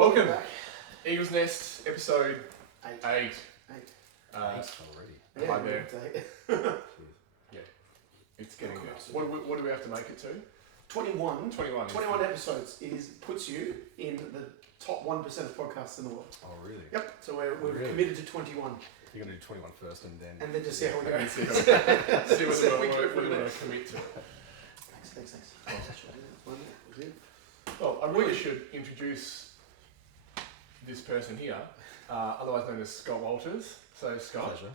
Welcome. Eagle's Nest, episode 8. 8 already. Hi there. Yeah. It's getting there. What do we have to make it to? 21 21 episodes puts you in the top 1% of podcasts in the world. Oh, really? Yep. So we're Really? committed to 21. You're going to do 21 first and then... And then just see how we go. See whether we want to commit to it. Thanks. Well, I really should introduce this person here, otherwise known as Scott Walters. So, Scott, Pleasure.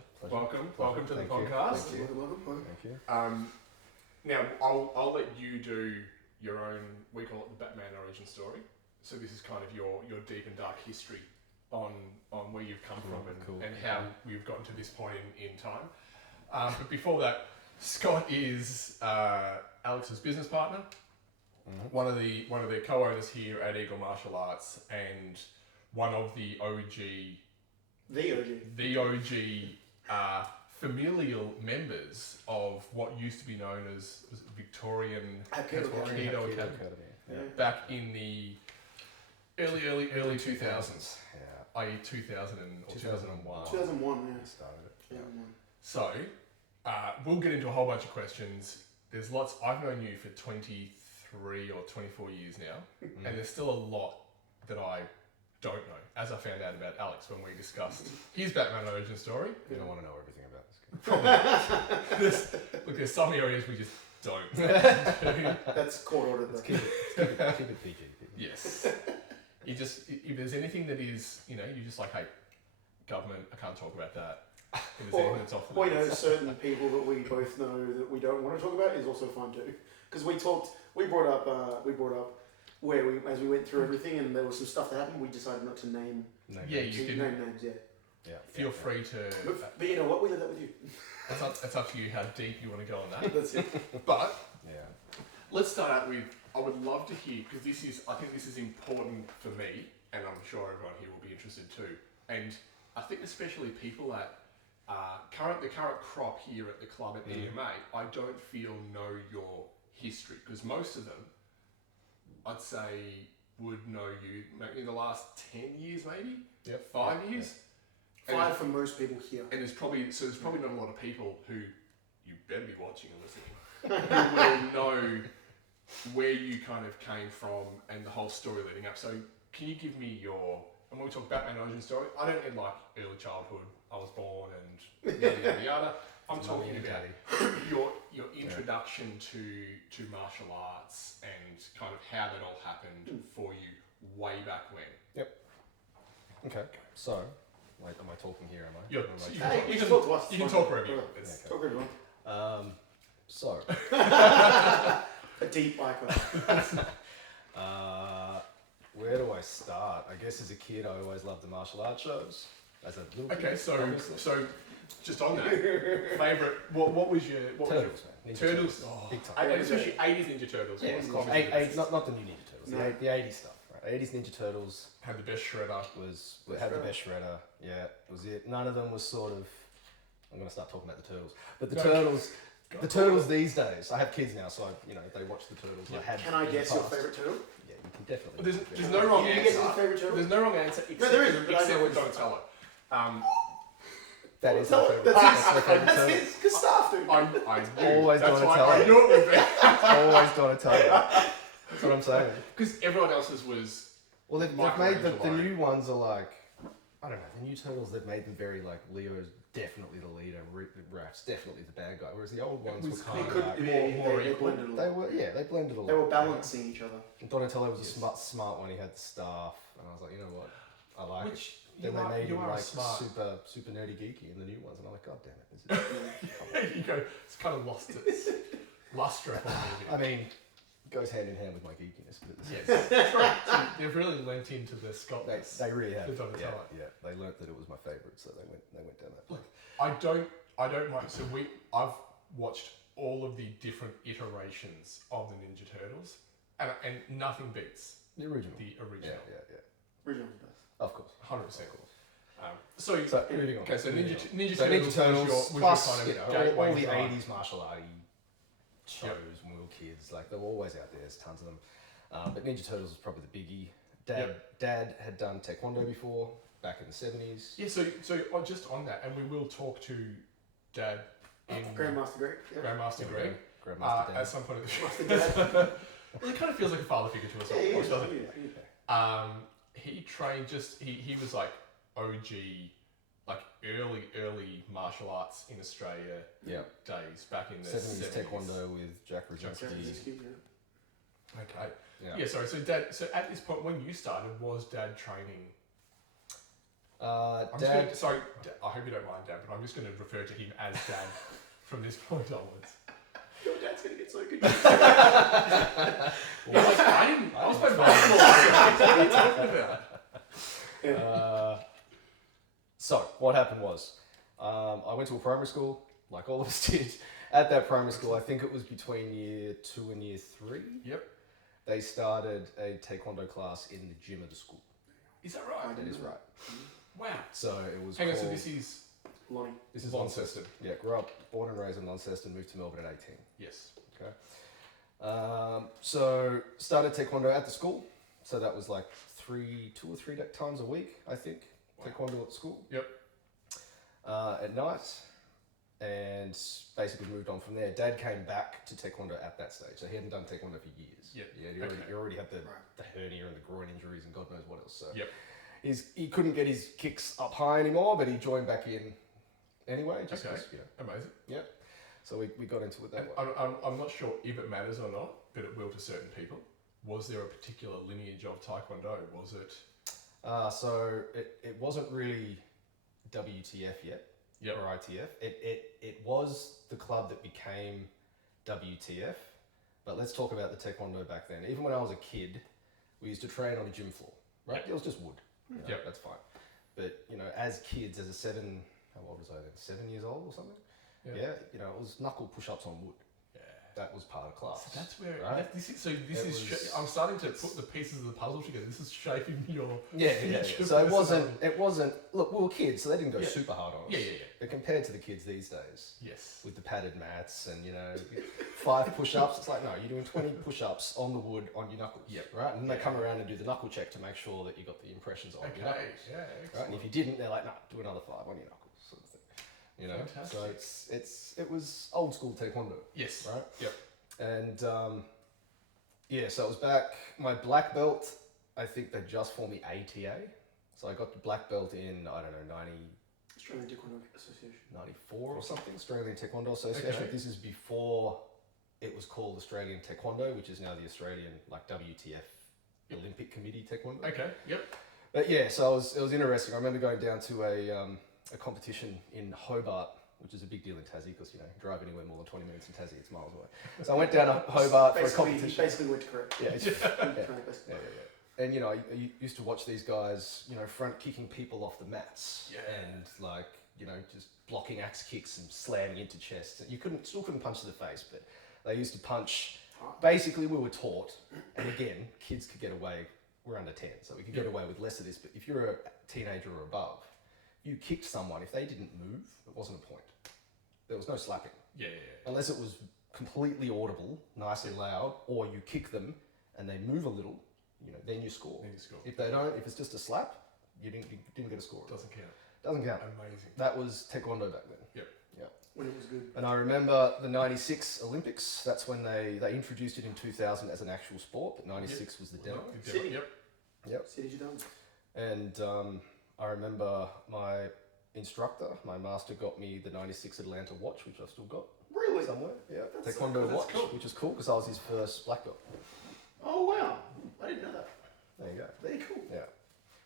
welcome to the Thank podcast. you. Welcome. Thank you. Now, I'll let you do your own, we call it the Batman origin story. So this is kind of your deep and dark history on where you've come from and how we've gotten to this point in time. But before that, Scott is Alex's business partner, one of the co-owners here at Eagle Martial Arts, and one of the OG familial members of what used to be known as Victorian Hapkido Academy. Back in the early 2000s, i.e. 2000 or 2001. 2001, yeah. Started it. Yeah. So, we'll get into a whole bunch of questions. There's lots. I've known you for 23 or 24 years now, and there's still a lot that I don't know, as I found out about Alex when we discussed his Batman origin story. You don't want to know everything about this kid. There's some areas we just don't. That's court ordered though. Keep it PG. Yes. If there's anything that is, you're just like, hey, government, I can't talk about that. If there's anything that's off the limits. Certain people that we both know that we don't want to talk about is also fine too. Because we brought up where as we went through everything and there was some stuff that happened, we decided not to name names, Yeah. Feel free to. But you know what? We leave that with you. That's up to you how deep you want to go on that. That's it. But let's start out with. I would love to hear, because I think this is important for me, and I'm sure everyone here will be interested too. And I think especially people at the current crop here at the club at EMA, I don't feel know your history, because most of them, I'd say, would know you maybe in the last 10 years, maybe 5 years. Yeah. 5 for most people here. And there's probably not a lot of people who you better be watching and listening who will know where you kind of came from and the whole story leading up. So can you give me and when we talk Batman origin story, I don't mean like early childhood, I was born and yada. I'm talking about your introduction to martial arts and kind of how that all happened for you way back when. Yep. Okay. So, wait, am I talking here? Am I? You can talk to us. You can talk wherever you want. Talk everyone. So. A deep icon. Where do I start? I guess as a kid, I always loved the martial arts shows. As a little kid, so just on that, favourite. What was your Turtles, man? Ninja Turtles? Big time. Especially 80s Ninja Turtles. Yeah, not the new Ninja Turtles. No. The 80s stuff. Right? 80s Ninja Turtles Had the best shredder. had the best shredder. Yeah, was it. None of them was sort of. I'm going to start talking about the turtles, but the turtles these days. I have kids now, so they watch the turtles. Yeah. Can I guess your favourite turtle? Yeah, you can definitely. There's no wrong answer. answer. Your favourite turtle? There's no wrong answer. No, there isn't. Except with Donatello. That is my favourite. That's my favourite That's turtle. his. Because staff do. I knew. Always That's why Donatello. I knew it would be. Always Donatello. That's what I'm saying. Because everyone else's was. Well, they've made the new ones are like, I don't know, the new turtles, they've made them very like, Leo's definitely the leader, Raph's definitely the bad guy, whereas the old ones were kind of like, They blended a lot. they blended a lot. They were balancing each other. And Donatello was a smart one, he had the staff, and I was like, you know what, I like it. Then they made him like super nerdy geeky in the new ones, and I'm like, god damn it. You go, it's kind of lost its luster. I mean, it goes hand in hand with my geekiness, but yes, that's right. So they've really lent into the Scotland's. They really have. The Donatello. Yeah, they learnt that it was my favourite, so they went down that path. I don't mind. So I've watched all of the different iterations of the Ninja Turtles, and nothing beats the original. The original. Yeah. Original best. Of course. 100%. So moving on. Okay, so Ninja Turtles was your plus kind of all gateway the drug. 80s martial arts shows when we were kids. Like, they were always out there. There's tons of them. But Ninja Turtles was probably the biggie. Dad had done Taekwondo before, back in the 70s. Yeah, so just on that, and we will talk to Dad in Grandmaster Greg. Yeah. Grandmaster Greg Grandmaster Dad. at some point of the show. Master Dad. Well, he kind of feels like a father figure to us all. Yeah, he is, doesn't he? yeah. He trained he was like OG, like early martial arts in Australia days back in the 70s 70s. Taekwondo with Jack Jack Rajinski. Rajinski, yeah. Okay. Yeah. Yeah, sorry. So at this point when you started, was Dad training? Dad. I hope you don't mind, Dad, but I'm just going to refer to him as Dad from this point onwards. Your dad's gonna get so good. He's like, I was playing basketball. What are you talking about? So what happened was, I went to a primary school, like all of us did. At that primary school, I think it was between year 2 and year 3. Yep. They started a Taekwondo class in the gym of the school. Is that right? That is right. Wow. So it was. Hang on, so called- this is Lonnie. This is Launceston. Yeah, grew up, born and raised in Launceston, moved to Melbourne at 18. Yes. So started Taekwondo at the school. So that was like 2 or 3 times a week, I think. Wow. Taekwondo at school. Yep. At night, and basically moved on from there. Dad came back to Taekwondo at that stage, so he hadn't done Taekwondo for years. Yep. Yeah, he already had the hernia and the groin injuries and God knows what else. So Yep. he couldn't get his kicks up high anymore, but he joined back in anyway. Just 'cause, you know. Amazing. So we got into it that And way. I'm not sure if it matters or not, but it will to certain people. Was there a particular lineage of Taekwondo? Was it? So it wasn't really WTF yet, Yep. or ITF. It was the club that became WTF. But let's talk about the Taekwondo back then. Even when I was a kid, we used to train on a gym floor, right? Yep. It was just wood. You know, Yep. That's fine. But, you know, as kids, as how old was I then? 7 years old or something? Yeah, you know, it was knuckle push-ups on wood. Yeah. That was part of class. So that's where right? I'm starting to put the pieces of the puzzle together. This is shaping your Yeah. So it wasn't. Look, we were kids, so they didn't go super hard on us. Yeah. But compared to the kids these days, Yes. with the padded mats and 5 push-ups, it's like no, you're doing 20 push-ups on the wood on your knuckles. Yep. Right, and they come around and do the knuckle check to make sure that you got the impressions on Okay. your knuckles. Yeah. Right, Excellent. and if you didn't, they're like, no, do another 5 on your knuckles, sort of thing. You know, Fantastic. so it was old school Taekwondo. Yes. Right. Yep. And so it was back. My black belt, I think they just for me ATA. So I got the black belt in, I don't know, Australian Taekwondo Association. 94 or something, Australian Taekwondo Association. Okay. This is before it was called Australian Taekwondo, which is now the Australian WTF Olympic Committee Taekwondo. Okay. Yep. But yeah, so it was interesting. I remember going down to a competition in Hobart, which is a big deal in Tassie because, drive anywhere more than 20 minutes in Tassie, it's miles away. So I went down to Hobart for a competition. He basically went to correct. Yeah. And, I used to watch these guys, front kicking people off the mats. Yeah. And, just blocking axe kicks and slamming into chests. You still couldn't punch to the face, but they used to punch. Basically, we were taught, and again, kids could get away. We're under 10, so we could get away with less of this. But if you're a teenager or above, you kicked someone, if they didn't move, it wasn't a point. There was no slapping. Yeah. Unless it was completely audible, nice and loud, or you kick them and they move a little, then you score. If they don't, if it's just a slap, you didn't get a score. Doesn't count. Doesn't count. Amazing. That was Taekwondo back then. Yep. When it was good. And I remember the 96 Olympics, that's when they introduced it in 2000 as an actual sport, but 96 was the demo. City. Yep. City's you done. And I remember my instructor, my master, got me the 96 Atlanta watch, which I've still got Really? somewhere. Yeah, That's Taekwondo so cool. watch, That's cool. which is cool because I was his first black belt. Oh wow! I didn't know that. There you go. Very cool. Yeah.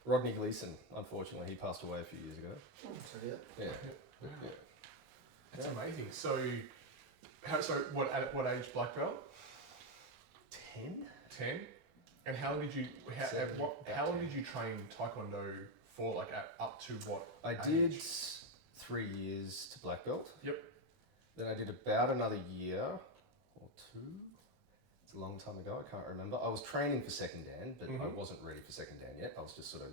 Rodney Gleason, unfortunately, he passed away a few years ago. Oh, sorry. Yeah. Wow. That's amazing. So, what age black belt? 10? 10. And how long did you train Taekwondo for? Like up to what? I did 3 years to black belt. Yep. Then I did about another year or 2. It's a long time ago. I can't remember. I was training for second dan, but I wasn't ready for second dan yet. I was just sort of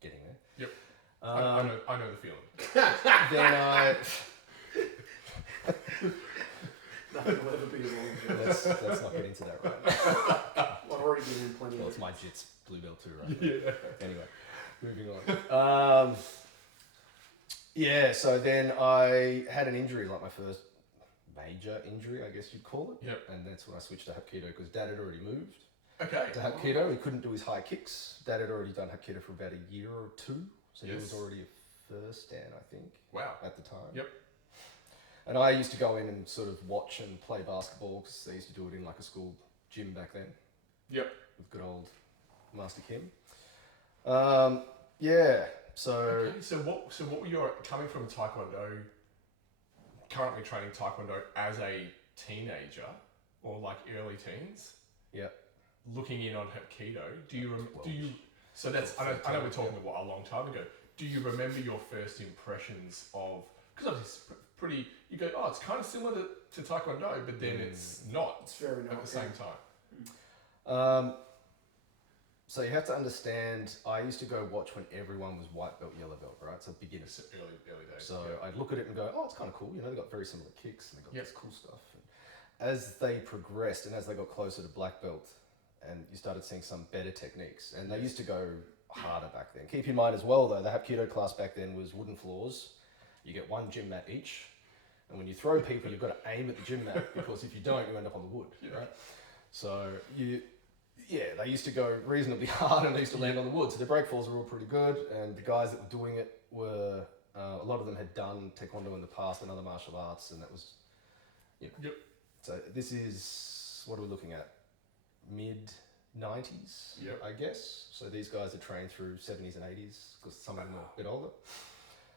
getting there. Yep. I know the feeling. Then I. Nothing will ever be wrong. Let's not get into that right now. I've already already given him plenty. Well, of it's my Jits blue belt too, right? Yeah. Anyway, moving on. Yeah, so then I had an injury, like my first major injury, I guess you'd call it. Yep. And that's when I switched to Hapkido because Dad had already moved Okay. to Hapkido. He couldn't do his high kicks. Dad had already done Hapkido for about a year or two. So he was already a first Dan, I think. Wow. At the time. Yep. And I used to go in and sort of watch and play basketball because they used to do it in like a school gym back then. Yep. With good old Master Kim. Yeah. So. Okay. So what were your coming from Taekwondo? Currently training Taekwondo as a teenager or like early teens. Yeah. Looking in on Hapkido, do you? Well, So that's I know we're talking a long time ago. Do you remember your first impressions of? Because it's pretty. You go, oh, it's kind of similar to Taekwondo, but then it's not It's very at the same time. So you have to understand, I used to go watch when everyone was white belt, yellow belt, right? So beginners. It's early days. So I'd look at it and go, oh, it's kind of cool. You know, they've got very similar kicks and they've got Yep. this cool stuff. And as they progressed and as they got closer to black belt, and you started seeing some better techniques, and they used to go harder back then. Keep in mind as well, though, the Hapkido class back then was wooden floors. You get one gym mat each, and when you throw people, you've got to aim at the gym mat because if you don't, you end up on the wood, right? So they used to go reasonably hard and they used to land on the wood. So the break falls were all pretty good, and the guys that were doing it were a lot of them had done Taekwondo in the past and other martial arts, and that was, Yep. So this is what are we looking at? Mid 90s, Yep. I guess. So these guys are trained through 70s and 80s because some of them are a bit older.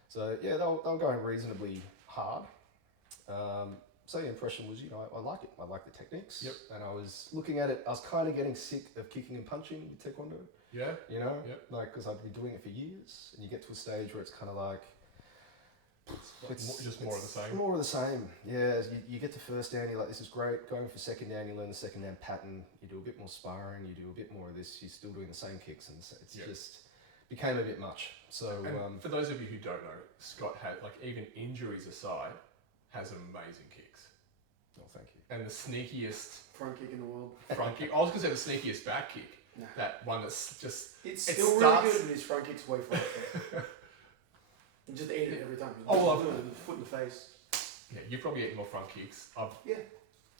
So yeah, they were going reasonably hard. So the impression was, I like it. I like the techniques. Yep. And I was looking at it, I was kind of getting sick of kicking and punching with Taekwondo, Yeah. Yep. Like, because I'd been doing it for years, and you get to a stage where it's kind of like, Just more of the same. More of the same, yeah. As you get to first down, you're like, this is great. Going for second down, you learn the second down pattern. You do a bit more sparring. You do a bit more of this. You're still doing the same kicks, and it's just became a bit much. So And for those of you who don't know, Scott had, like, even injuries aside, has amazing kicks. oh, thank you. And the sneakiest Front kick in the world. front kick. I was going to say the sneakiest back kick. Nah. That one that's just... It's It still starts- really good, and his front kick's way faster. You just ate it every time. Oh, Foot in the face. Yeah, you've probably eaten more front kicks. I've Yeah.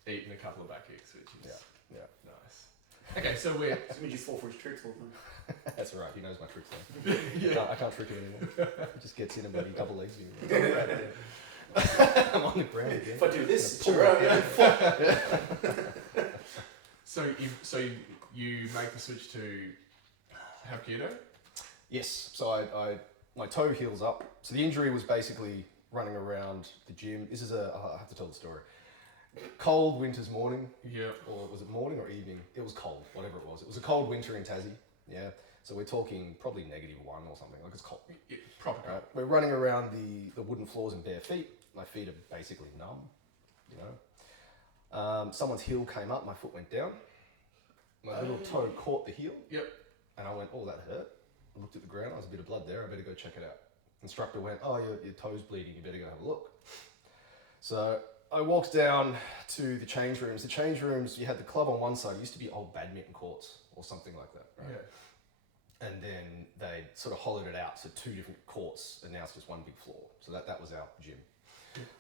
eaten a couple of back kicks, which is Yeah. nice. Okay, so we're... This means you fall for his tricks all the time. That's all right. He knows my tricks though. I can't trick him anymore. He just gets in and bloody double legs me. I'm on the ground again. If I do this, it's Pull your So you make the switch to Hapkido? Yes. So I my toe heals up. So the injury was basically running around the gym. This is I have to tell the story. Cold winter's morning, Yeah. or was it morning or evening? It was cold, whatever it was. It was a cold winter in Tassie. Yeah. So we're talking probably -1 or something. Like it's cold. Proper. Right. We're running around the wooden floors in bare feet. My feet are basically numb. Someone's heel came up. My foot went down. My little toe caught the heel. Yep. And I went, oh, that hurt. I looked at the ground. There's a bit of blood there. I better go check it out. Instructor went, oh, your toe's bleeding. You better go have a look. So I walked down to the change rooms. The change rooms, you had the club on one side. It used to be old badminton courts or something like that. Right? Yeah. And then they sort of hollowed it out. So 2 different courts, and now it's just one big floor. So that was our gym.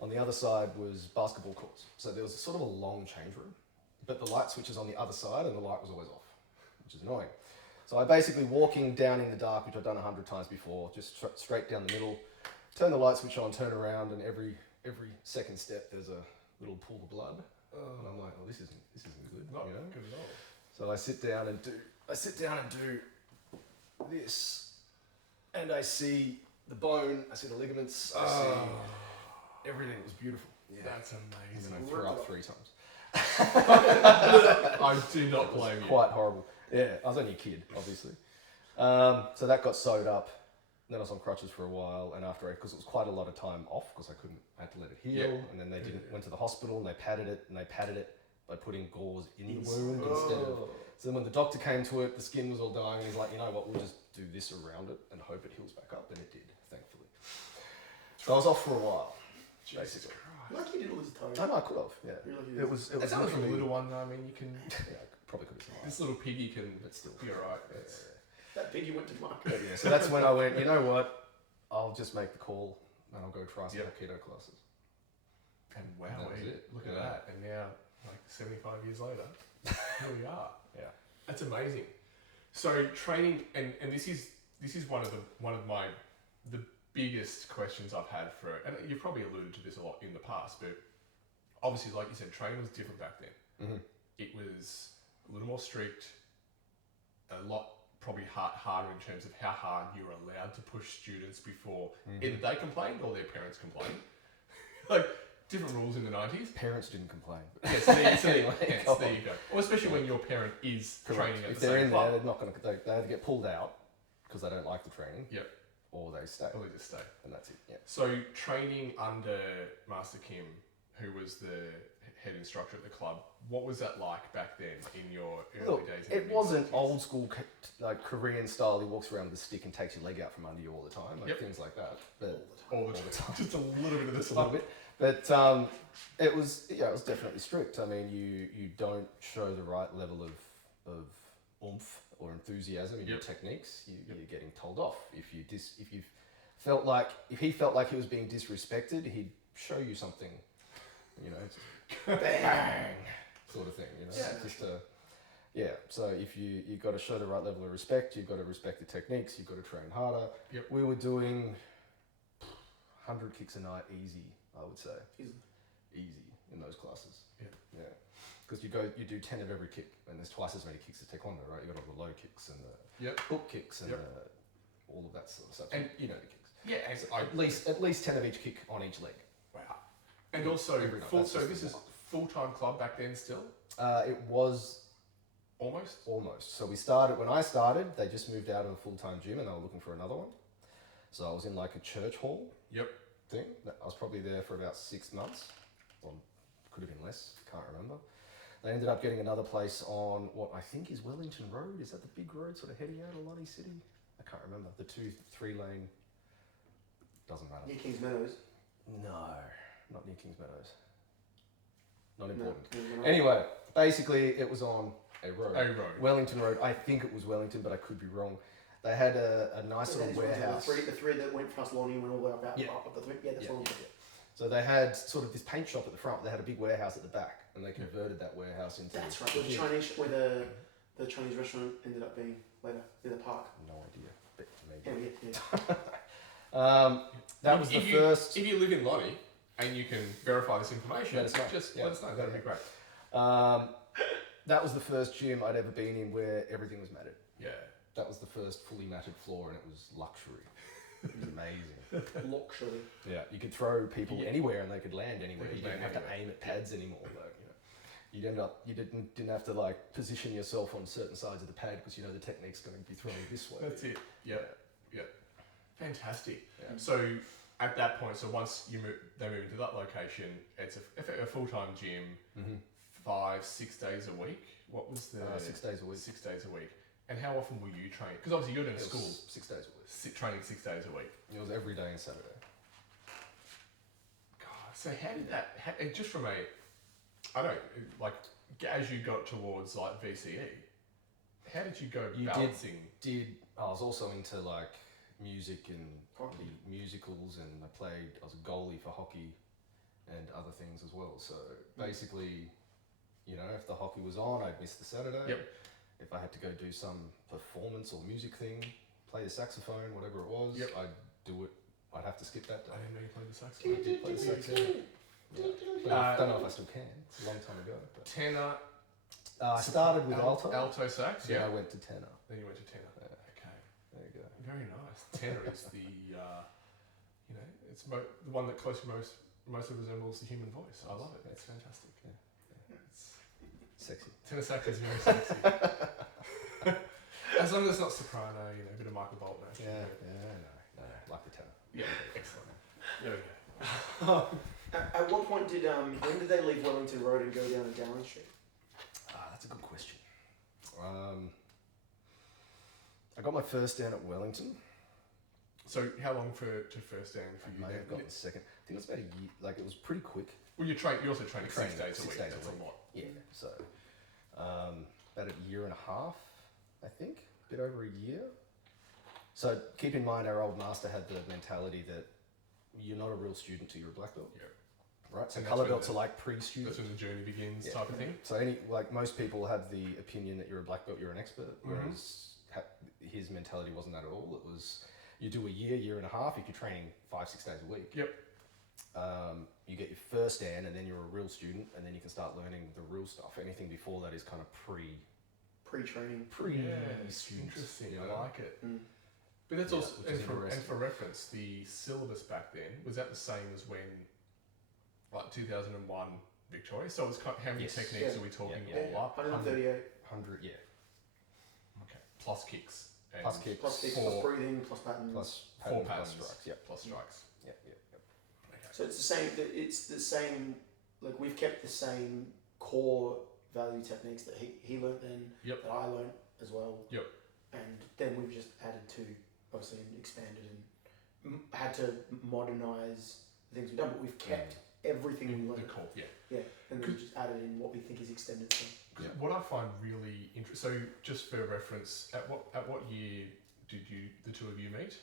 On the other side was basketball courts. So there was sort of a long change room, but the light switch was on the other side and the light was always off, which is annoying. So I basically walking down in the dark, which I've done 100 times before, just straight down the middle, turn the light switch on, turn around, and every second step there's a little pool of blood. And I'm like, oh, this isn't good. Not you know? good at all. So I sit down and do this, and I see the bone, I see the ligaments, I see everything. It was beautiful. Yeah. That's And amazing. then I threw up 3 times. I do not blame you. Quite horrible. Yeah, I was only a kid, obviously. So that got sewed up. Then I was on crutches for a while, and after because it was quite a lot of time off because I had to let it heal, Yeah. and then they went to the hospital and they padded it by putting gauze in the wound instead of. So then when the doctor came to it, the skin was all dying, and he's like, you know what, we'll just do this around it and hope it heals back up, and it did, thankfully. So I was off for a while, basically. Lucky you didn't lose a toe. I know I could have, yeah. You're lucky you It was It's only from a literally- little one, though. I mean, you can probably could have survived. This little piggy can. But still. You're right. That piggy went to market. But yeah, so that's when I went, you know what? I'll just make the call and I'll go try some Hapkido classes. And wow, That was it. look at that. And now, like 75 years later, here we are. Yeah. That's amazing. So training, and this is one of the biggest questions I've had for, and you've probably alluded to this a lot in the past, but obviously, like you said, training was different back then. Mm-hmm. It was a little more strict, a lot probably harder in terms of how hard you were allowed to push students before either they complained or their parents complained. Like different rules in the 90s. Parents didn't complain. Yes, there you go. Or especially when your parent is training at if the they're same in club. there, they're not going to. They either get pulled out because they don't like the training. Yep. Or they stay. Or they just stay. And that's it. Yeah. So training under Master Kim, who was the head instructor at the club, what was that like back then in your early days? It wasn't old school like Korean style. He walks around with a stick and takes your leg out from under you all the time, like things like that. But all the time. Just a little bit of this. A little bit. But it was definitely strict. I mean, you don't show the right level of oomph or enthusiasm in your techniques, you're getting told off. If he felt like he was being disrespected, he'd show you something, bang, sort of thing. So if you got to show the right level of respect, you've got to respect the techniques, you've got to train harder. Yep. We were doing 100 kicks a night, easy, I would say. Easy in those classes. Yeah. Because you do 10 of every kick, and there's twice as many kicks as Taekwondo, right? You got all the low kicks and the hook kicks and all of that sort of stuff. And you know the kicks. Yeah, So at least 10 of each kick on each leg. Wow. And also, so this is full-time club back then still? It was almost. So when I started, they just moved out of a full-time gym and they were looking for another one. So I was in like a church hall thing. I was probably there for about 6 months. Or could have been less, can't remember. They ended up getting another place on what I think is Wellington Road. Is that the big road sort of heading out of Lottie City? I can't remember. The 2-3 lane. Doesn't matter. Near Kings Meadows? No, not near Kings Meadows. Not important. No. Anyway, basically it was on a road. Wellington Road. I think it was Wellington, but I could be wrong. They had a nice little warehouse. The three that went past Lonnie and went all the way up the three. Yeah, that's one. So they had sort of this paint shop at the front. They had a big warehouse at the back, and they converted that warehouse into. That's right. Where the Chinese restaurant ended up being later in the park. No idea, but maybe. Yeah. That was the first. If you live in Lottie and you can verify this information, let us know. Let us know. That'd be great. That was the first gym I'd ever been in where everything was matted. Yeah. That was the first fully matted floor, and it was luxury. It was amazing. Luxury. Yeah, you could throw people anywhere and they could land anywhere. They You could didn't land have to aim at pads anymore. You didn't have to like position yourself on certain sides of the pad because the technique's going to be thrown this way. That's it. Yeah. Fantastic. Yeah. So at that point, once they move into that location, it's a full-time gym, 5-6 days a week. What was the 6 days a week? 6 days a week. And how often were you training? Because obviously you're doing school 6 days a week. Training 6 days a week. It was every day and Saturday. God, so how did that? Just from as you got towards like VCE, how did you go balancing? I was also into like music and hockey. Musicals, and I was a goalie for hockey and other things as well. So basically, if the hockey was on, I'd miss the Saturday. Yep. If I had to go do some performance or music thing, play the saxophone, whatever it was, I'd do it. I'd have to skip that day. I didn't know you played the saxophone. I did play the saxophone. I don't know if I still can. It's a long time ago. But. Tenor. I started with alto. Alto sax, Then I went to tenor. Then you went to tenor. Yeah. Okay. There you go. Very nice. Tenor is the, it's the one that closely mostly resembles the human voice. I love it. It's fantastic. Yeah. It's sexy. Tenor sax is very sexy. As long as it's not soprano, a bit of Michael Bolton. No, like the tenor. Yeah, excellent. There we go. At what point when did they leave Wellington Road and go down to Dowling Street? That's a good question. I got my first down at Wellington. So how long to first down for you? I may have got the second. I think it was about a year. Like it was pretty quick. Well, you're also training 6 days a week. That's a lot. Yeah. So about about a year and a half, I think, a bit over a year. So keep in mind, our old master had the mentality that you're not a real student till you're a black belt. Yeah. Right. So And colour that's when belts are like pre-student. That's when the journey begins, Yeah. type of thing. So most people have the opinion that you're a black belt, you're an expert, whereas his mentality wasn't that at all. It was you do a year and a half if you're training 5-6 days a week. Yep. You get your first dan, and then you're a real student, and then you can start learning the real stuff. Anything before that is kind of pre-training. student. Interesting. You I know? like it. But that's Yeah, also, which is and interesting. for reference, the syllabus back then, was that the same as when, like 2001 Victoria? So it's how many Yes. techniques Yeah. are we talking Yeah, all up? 138 100, yeah. Okay. Plus kicks. And Plus kicks. plus kicks, Four- plus breathing, plus pattern. Plus Four pattern, patterns. plus strikes. Yeah, Plus strikes. yeah. Okay. So it's the same. It's the same. Like we've kept the same core value techniques that he learnt then. Yep. That I learnt as well. Yep. And then we've just added to, obviously, and expanded and had to modernise the things we've done. But we've kept everything we The learned. core, yeah. Yeah, and then we just added in what we think is extended. So. Because what I find really interesting. So just for reference, at what year did the two of you meet?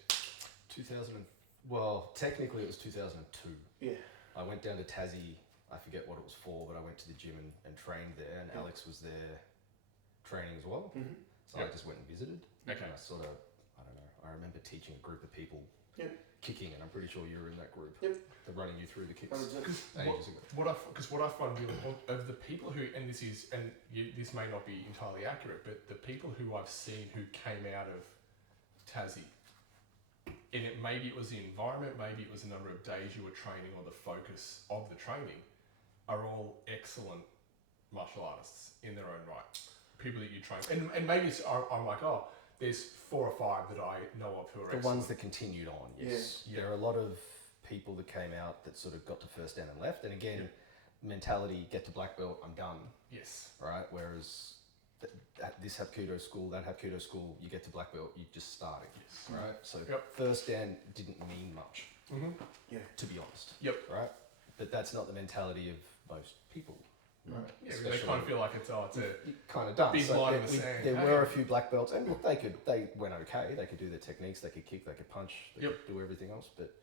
2000. Well, technically it was 2002. Yeah. I went down to Tassie. I forget what it was for, but I went to the gym and trained there, and Yeah. Alex was there training as well. Mm-hmm. So Yep. I just went and visited. Okay. And I sort of, I don't know, I remember teaching a group of people Yep. kicking, and I'm pretty sure you were in that group. Yep. They're running you through the kicks 100%. ages ago. What I find really of the people who, and this may not be entirely accurate, but the people who I've seen who came out of Tassie, and maybe it was the environment, maybe it was the number of days you were training or the focus of the training, are all excellent martial artists in their own right. People that you train, and maybe I'm like, oh, there's 4 or 5 that I know of who are The excellent. ones that continued on, yes. Yeah. There are a lot of people that came out that sort of got to first dan and left, and again, mentality, get to black belt, I'm done, Yes. right? Whereas this Hapkido school, that Hapkido school, you get to black belt, you're just starting, Yes. right? So Yep. first dan didn't mean much, Mm-hmm. to be honest. Yep. Right? But that's not the mentality of most people, right? Yeah, they kind of feel like it's a You kind of done. big So line there, in the sand. there Hey. were a few black belts, and look, they went okay. They could do their techniques, they could kick, they could punch, they Yep. could do everything else. But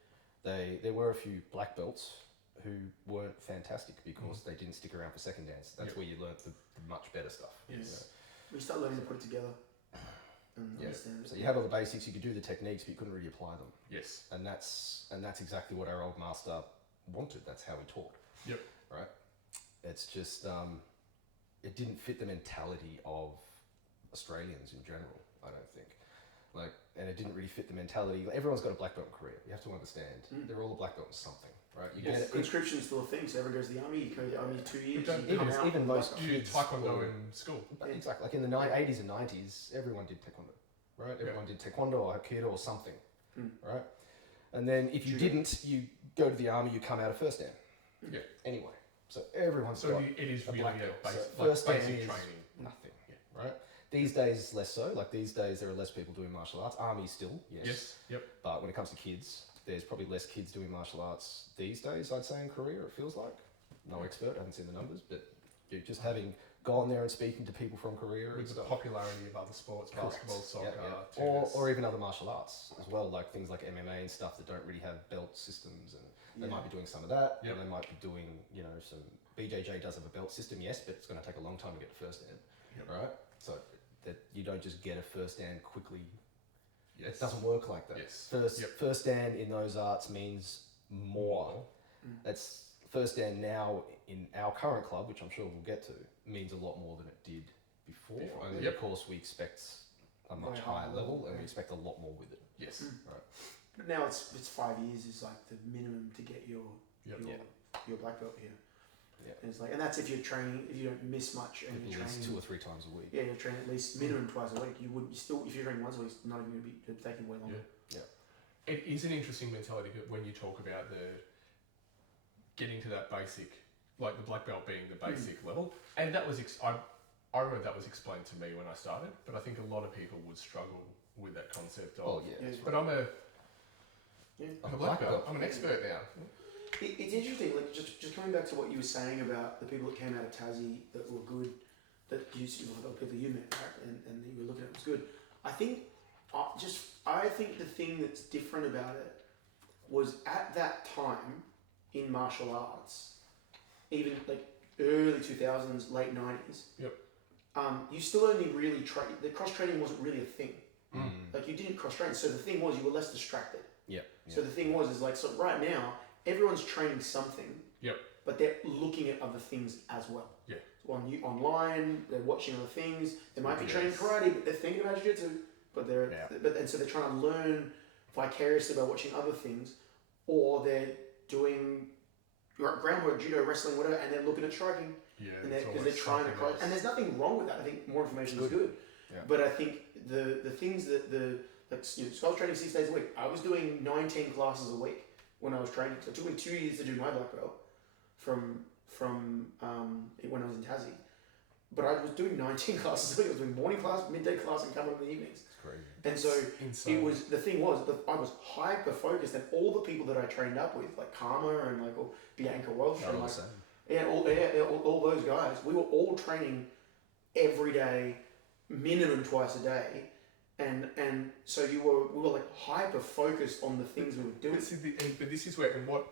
there were a few black belts who weren't fantastic because they didn't stick around for second dance. That's Yep. where you learnt the much better stuff. Yes. We start learning to put it together and Yeah. understand it. So you had all the basics, you could do the techniques, but you couldn't really apply them. Yes. And that's exactly what our old master wanted. That's how he taught. Yep. Right. It's just it didn't fit the mentality of Australians in general. I don't think. And it didn't really fit the mentality. Everyone's got a black belt in Korea. You have to understand. They're all a black belt in something, right? You Yes. get it. Conscription's still a thing, so everyone goes to the army, you go to the army 2 years, don't- you come out, even most back up. You did kids Taekwondo or- in school. Exactly. Like in the 80s and 90s, everyone did Taekwondo, right? Everyone did Taekwondo or Hapkido or something, right? And then if you Judo. didn't, you go to the army, you come out of first dan. Yeah. Anyway, so everyone's So got it is a really black a belt. basic, So like first dan basic is training. nothing, Yeah. right? These days, less so. Like these days, there are less people doing martial arts. Army still, yes. Yes. Yep. But when it comes to kids, there's probably less kids doing martial arts these days, I'd say, in Korea, it feels like. No expert, haven't seen the numbers, but just having gone there and speaking to people from Korea and With the stuff. popularity of other sports, Correct. basketball, soccer, Yeah. tennis. Or even other martial arts as well, like things like MMA and stuff that don't really have belt systems, and they might be doing some of that, Yep. or they might be doing, some BJJ does have a belt system, yes, but it's going to take a long time to get to first dan, Yep. right? So that you don't just get a first dan quickly. Yes. It doesn't work like that. Yes. First Yep. first dan in those arts means more. That's first dan now in our current club, which I'm sure we'll get to, means a lot more than it did before. Only Yep. of course we expect a much Very higher high level, level, and yeah. we expect a lot more with it. Yes. Right. But now it's 5 years is like the minimum to get your Yep. your black belt here. Yeah. And it's like, and that's if you're training, if you don't miss much and At you're least training. 2 or 3 times a week. Yeah, you're training at least minimum twice a week. You would still, if you're training once a week, it's not even going to be taking way longer. It is an interesting mentality when you talk about the getting to that basic, like the black belt being the basic level, and that was I remember that was explained to me when I started, but I think a lot of people would struggle with that concept of. Oh yeah. Yeah. that's But right. I'm a black belt. I'm an expert now. It's interesting, like just coming back to what you were saying about the people that came out of Tassie that were good. that the people you met, right, and that you were looking at was good. I think the thing that's different about it was at that time in martial arts, even like early 2000s, late 90s. Yep. You still only really the cross training wasn't really a thing. Like you didn't cross train, so the thing was you were less distracted. Yep. So the thing was so right now everyone's training something. Yep. But they're looking at other things as well. Yeah. So online, they're watching other things. They might be training karate, but they're thinking about jiu-jitsu. And so they're trying to learn vicariously by watching other things, or they're doing groundwork, judo, wrestling, whatever, and they're looking at striking. Yeah. Because they're trying to cross. And there's nothing wrong with that. I think more information is good. Yeah. But I think the things that so I was training 6 days a week. I was doing 19 classes a week when I was training. So it took me 2 years to do my black belt from when I was in Tassie. But I was doing 19 classes a week. I was doing morning class, midday class, and coming in the evenings. It's crazy. And so insane. it was, the thing was, I was hyper focused, and all the people that I trained up with, like Karma and like Bianca Welsh, and like all those guys, we were all training every day, minimum twice a day, and so we were like hyper focused on the things we were doing. But this is where, and what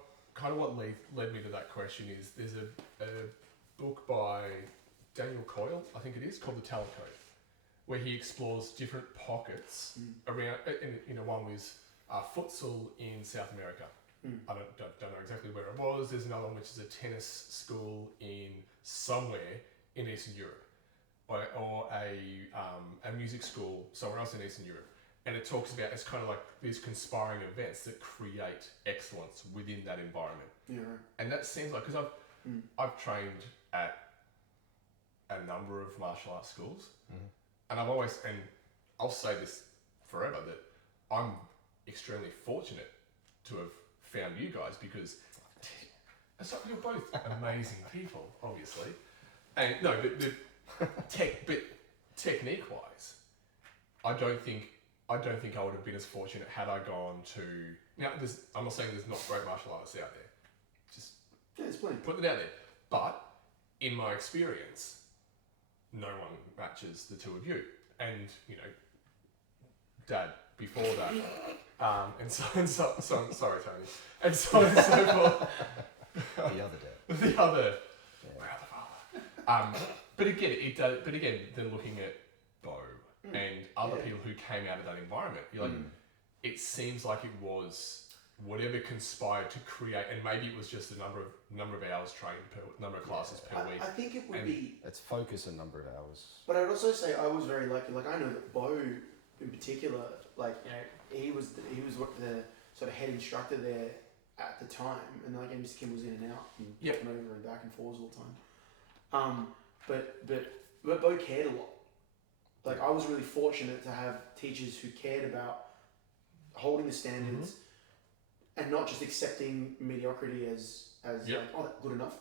led me to that question is, there's a book by Daniel Coyle, I think it is, called The Talent Code, where he explores different pockets around. One was futsal in South America. I don't know exactly where it was. There's another one which is a tennis school in somewhere in Eastern Europe, or a music school somewhere else in Eastern Europe. And it talks about, it's kind of like these conspiring events that create excellence within that environment. Yeah. And that seems like, because I've trained at a number of martial arts schools, and I'll say this forever, that I'm extremely fortunate to have found you guys, because you're both amazing people, obviously. And no, but technique wise, I don't think I would have been as fortunate had I gone to. Now, I'm not saying there's not great martial artists out there. Just there's plenty. Put it out there. But in my experience, no one matches the two of you. And Dad before that, and so sorry, Tony, and so on and so forth. The other dad. The other. My other father. But again, it does. But again, then looking at Bo and other people who came out of that environment, you're like, it seems like it was whatever conspired to create, and maybe it was just a number of hours trained per number of classes per week. I think it would be. Let's focus a number of hours. But I'd also say I was very lucky. Like I know that Bo, in particular, like he was the sort of head instructor there at the time, and like Mr. Kim was in and out and over and back and forwards all the time. But Bo cared a lot. Like I was really fortunate to have teachers who cared about holding the standards and not just accepting mediocrity as like, oh, that's good enough.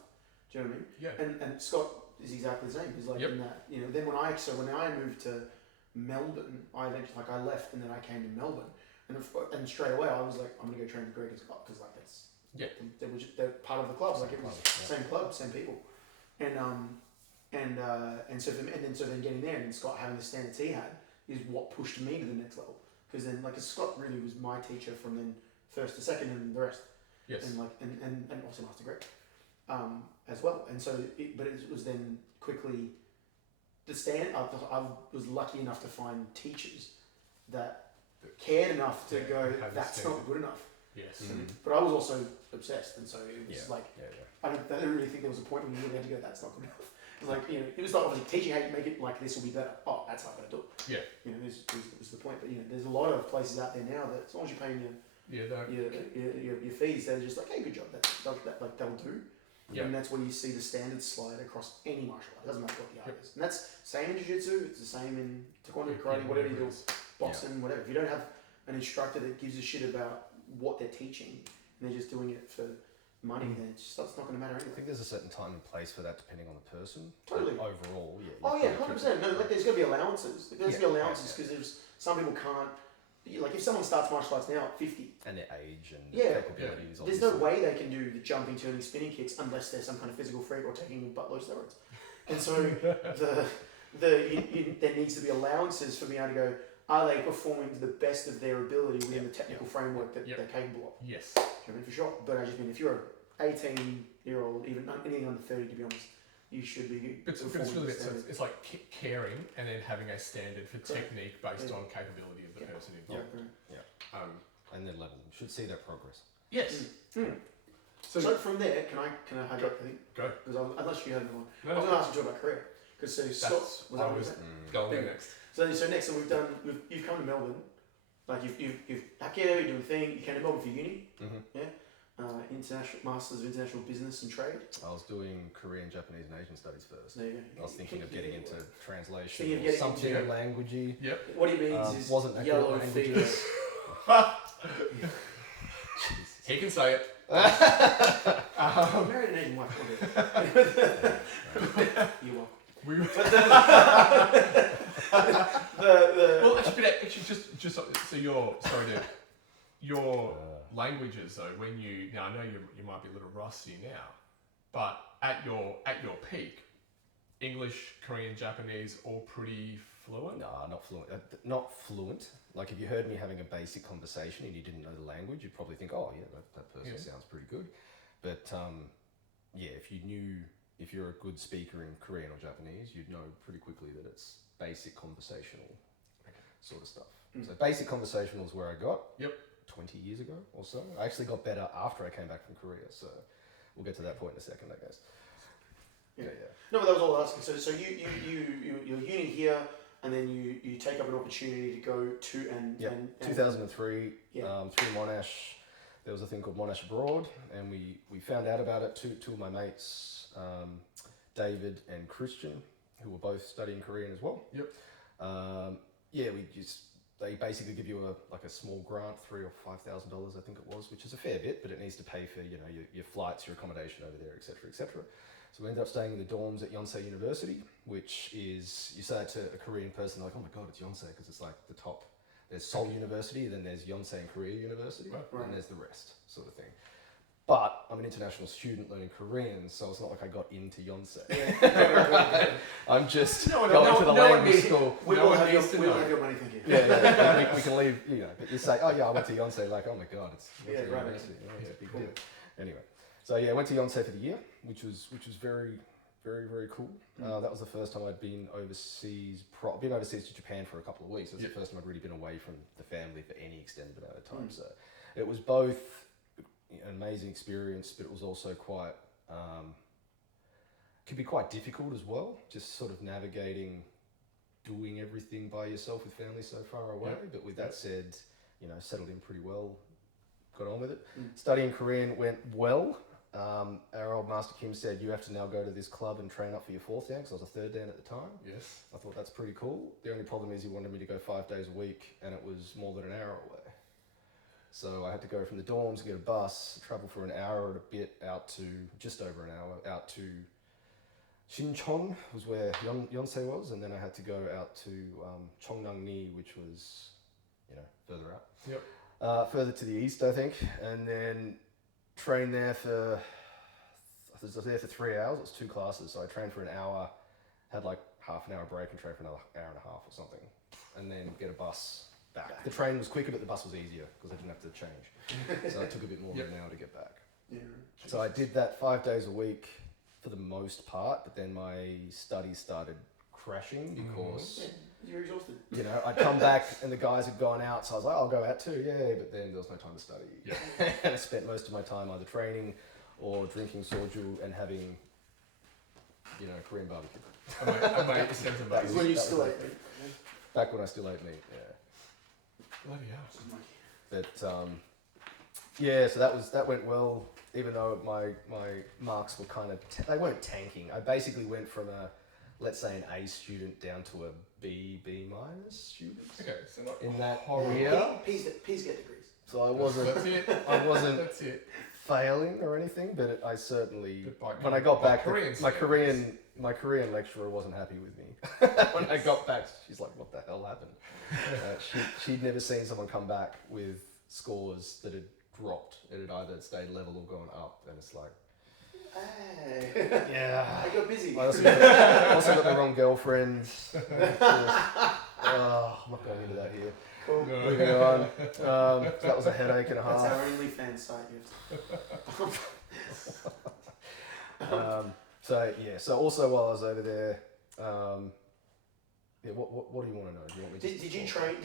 Do you know what I mean? Yeah. And Scott is exactly the same. He's like in that, then when I moved to Melbourne, I eventually I left and then I came to Melbourne, and straight away I was like, I'm gonna go train with Greg and Scott, because like that's they're part of the club. Like it was same club, same people, so then getting there and Scott having the standards he had is what pushed me to the next level, because then Scott really was my teacher from then first to second and the rest. Yes. And and also Master Greg, as well. And so, it was then quickly. I was lucky enough to find teachers that cared enough to go, that's not good enough. Yes. But I was also obsessed, and so it was I don't really think there was a point when you really had to go, that's not good enough. Like, it was not obviously teaching how you make it like this will be better. Oh, that's how I'm going to do it. Yeah. This is the point. But there's a lot of places out there now that as long as you're paying your fees, they're just like, hey, good job. That'll do. Yeah. And that's where you see the standards slide across any martial art. It doesn't matter what the art is. And that's same in jiu-jitsu. It's the same in taekwondo, karate, whatever you do, boxing, whatever. If you don't have an instructor that gives a shit about what they're teaching and they're just doing it for money, then it's not going to matter anyway. I think there's a certain time and place for that depending on the person. Totally. But overall, 100%. No, there's going to be allowances. There's going to be allowances because there's some people can't. Like if someone starts martial arts now at 50, and their age and their capabilities, there's no way they can do the jumping, turning, spinning kicks unless they're some kind of physical freak or taking buttload steroids. And so there needs to be allowances for me able to go, are they performing to the best of their ability within the technical framework that they're capable of? Yes. I mean, for sure. But I just mean, if you're an 18-year-old, even anything under 30, to be honest, you should be. But it's really it's like caring and then having a standard for technique based on capability of the person involved. And then level them. Should see their progress. Yes. So from there, can I have that thing? Go. Because unless you had more, No, I was going to ask you about career. Because Scott was going next. So next, you've come to Melbourne, like you've Hapkido, you're doing a thing. You came to Melbourne for uni, international Masters of International Business and Trade. I was doing Korean, Japanese, and Asian studies first. There you go. I was thinking of getting into translation Thinking of or getting something into- languagey. Yep. What he means is wasn't accurate yellow languages. fever. He can say it. I'm married an Asian wife. You are. Well, actually, just so your languages though. When now I know you might be a little rusty now, but at your peak, English, Korean, Japanese, all pretty fluent. No, not fluent. Not fluent. Like if you heard me having a basic conversation and you didn't know the language, you'd probably think, oh yeah, that person sounds pretty good. But if you're a good speaker in Korean or Japanese, you'd know pretty quickly that it's basic conversational sort of stuff. So basic conversational is where I got 20 years ago or so. I actually got better after I came back from Korea, so we'll get to that point in a second, I guess. Yeah. No, but that was all I was asking. So you're uni here, and then you take up an opportunity to go to and 2003 through Monash. There was a thing called Monash Abroad, and we found out about it. Two of my mates, David and Christian, who were both studying Korean as well. Yep. They basically give you a small grant, $3,000 or $5,000, I think it was, which is a fair bit, but it needs to pay for your flights, your accommodation over there, etc., etc. So we ended up staying in the dorms at Yonsei University, which is, you say it to a Korean person, like, oh my god, it's Yonsei, because it's like the top. There's Seoul University, then there's Yonsei and Korea University, and there's the rest, sort of thing. But I'm an international student learning Korean, so it's not like I got into Yonsei. I'm just going to the language school. We will have your money, thank you. Yeah, we can leave, but you say, oh yeah, I went to Yonsei, like, oh my god, it's university, it's a big deal. Anyway, so I went to Yonsei for the year, which was very, very, very cool. That was the first time I'd been overseas. Been overseas to Japan for a couple of weeks. That's the first time I'd really been away from the family for any extended amount of time. So it was both an amazing experience, but it was also quite could be quite difficult as well. Just sort of navigating, doing everything by yourself with family so far away. But with that said, settled in pretty well. Got on with it. Studying Korean went well. Our old Master Kim said, you have to now go to this club and train up for your 4th dan, because I was a 3rd dan at the time. Yes. I thought that's pretty cool. The only problem is he wanted me to go 5 days a week, and it was more than an hour away. So I had to go from the dorms, get a bus, travel for an hour and a bit out to, just over an hour, out to Shincheon, was where Yonsei was, and then I had to go out to Cheongnam-ni, which was, further out. Yep. Further to the east, I think, and then trained there for, I was there for 3 hours. It was 2 classes, so I trained for an hour, had like half an hour break and trained for another hour and a half or something, and then get a bus back. The train was quicker, but the bus was easier because I didn't have to change. So it took a bit more than an hour to get back. Yeah. So I did that 5 days a week for the most part, but then my studies started crashing because you're exhausted. I'd come back and the guys had gone out, so I was like, I'll go out too, yay, but then there was no time to study. Yeah. And I spent most of my time either training or drinking soju and having, Korean barbecue. That's when you still ate meat. Back when I still ate meat, Bloody hell. But so that went well, even though my marks were kind of, they weren't tanking. I basically went from let's say an A student down to a B minus student. Okay, so not in that year. P's get degrees. So I wasn't. That's it. I wasn't That's it. failing or anything, but I certainly. But when I got back, my Korean lecturer wasn't happy with me. When I got back, she's like, "What the hell happened?" She'd never seen someone come back with scores that had dropped. It had either stayed level or gone up, and it's like, Hey. Yeah. I got busy. I also got the wrong girlfriend. I'm not going into that here. Cool. No. Moving on. So that was a headache and a That's half. our OnlyFans site gift. So also while I was over there, what do you want to know? Do you want me to Did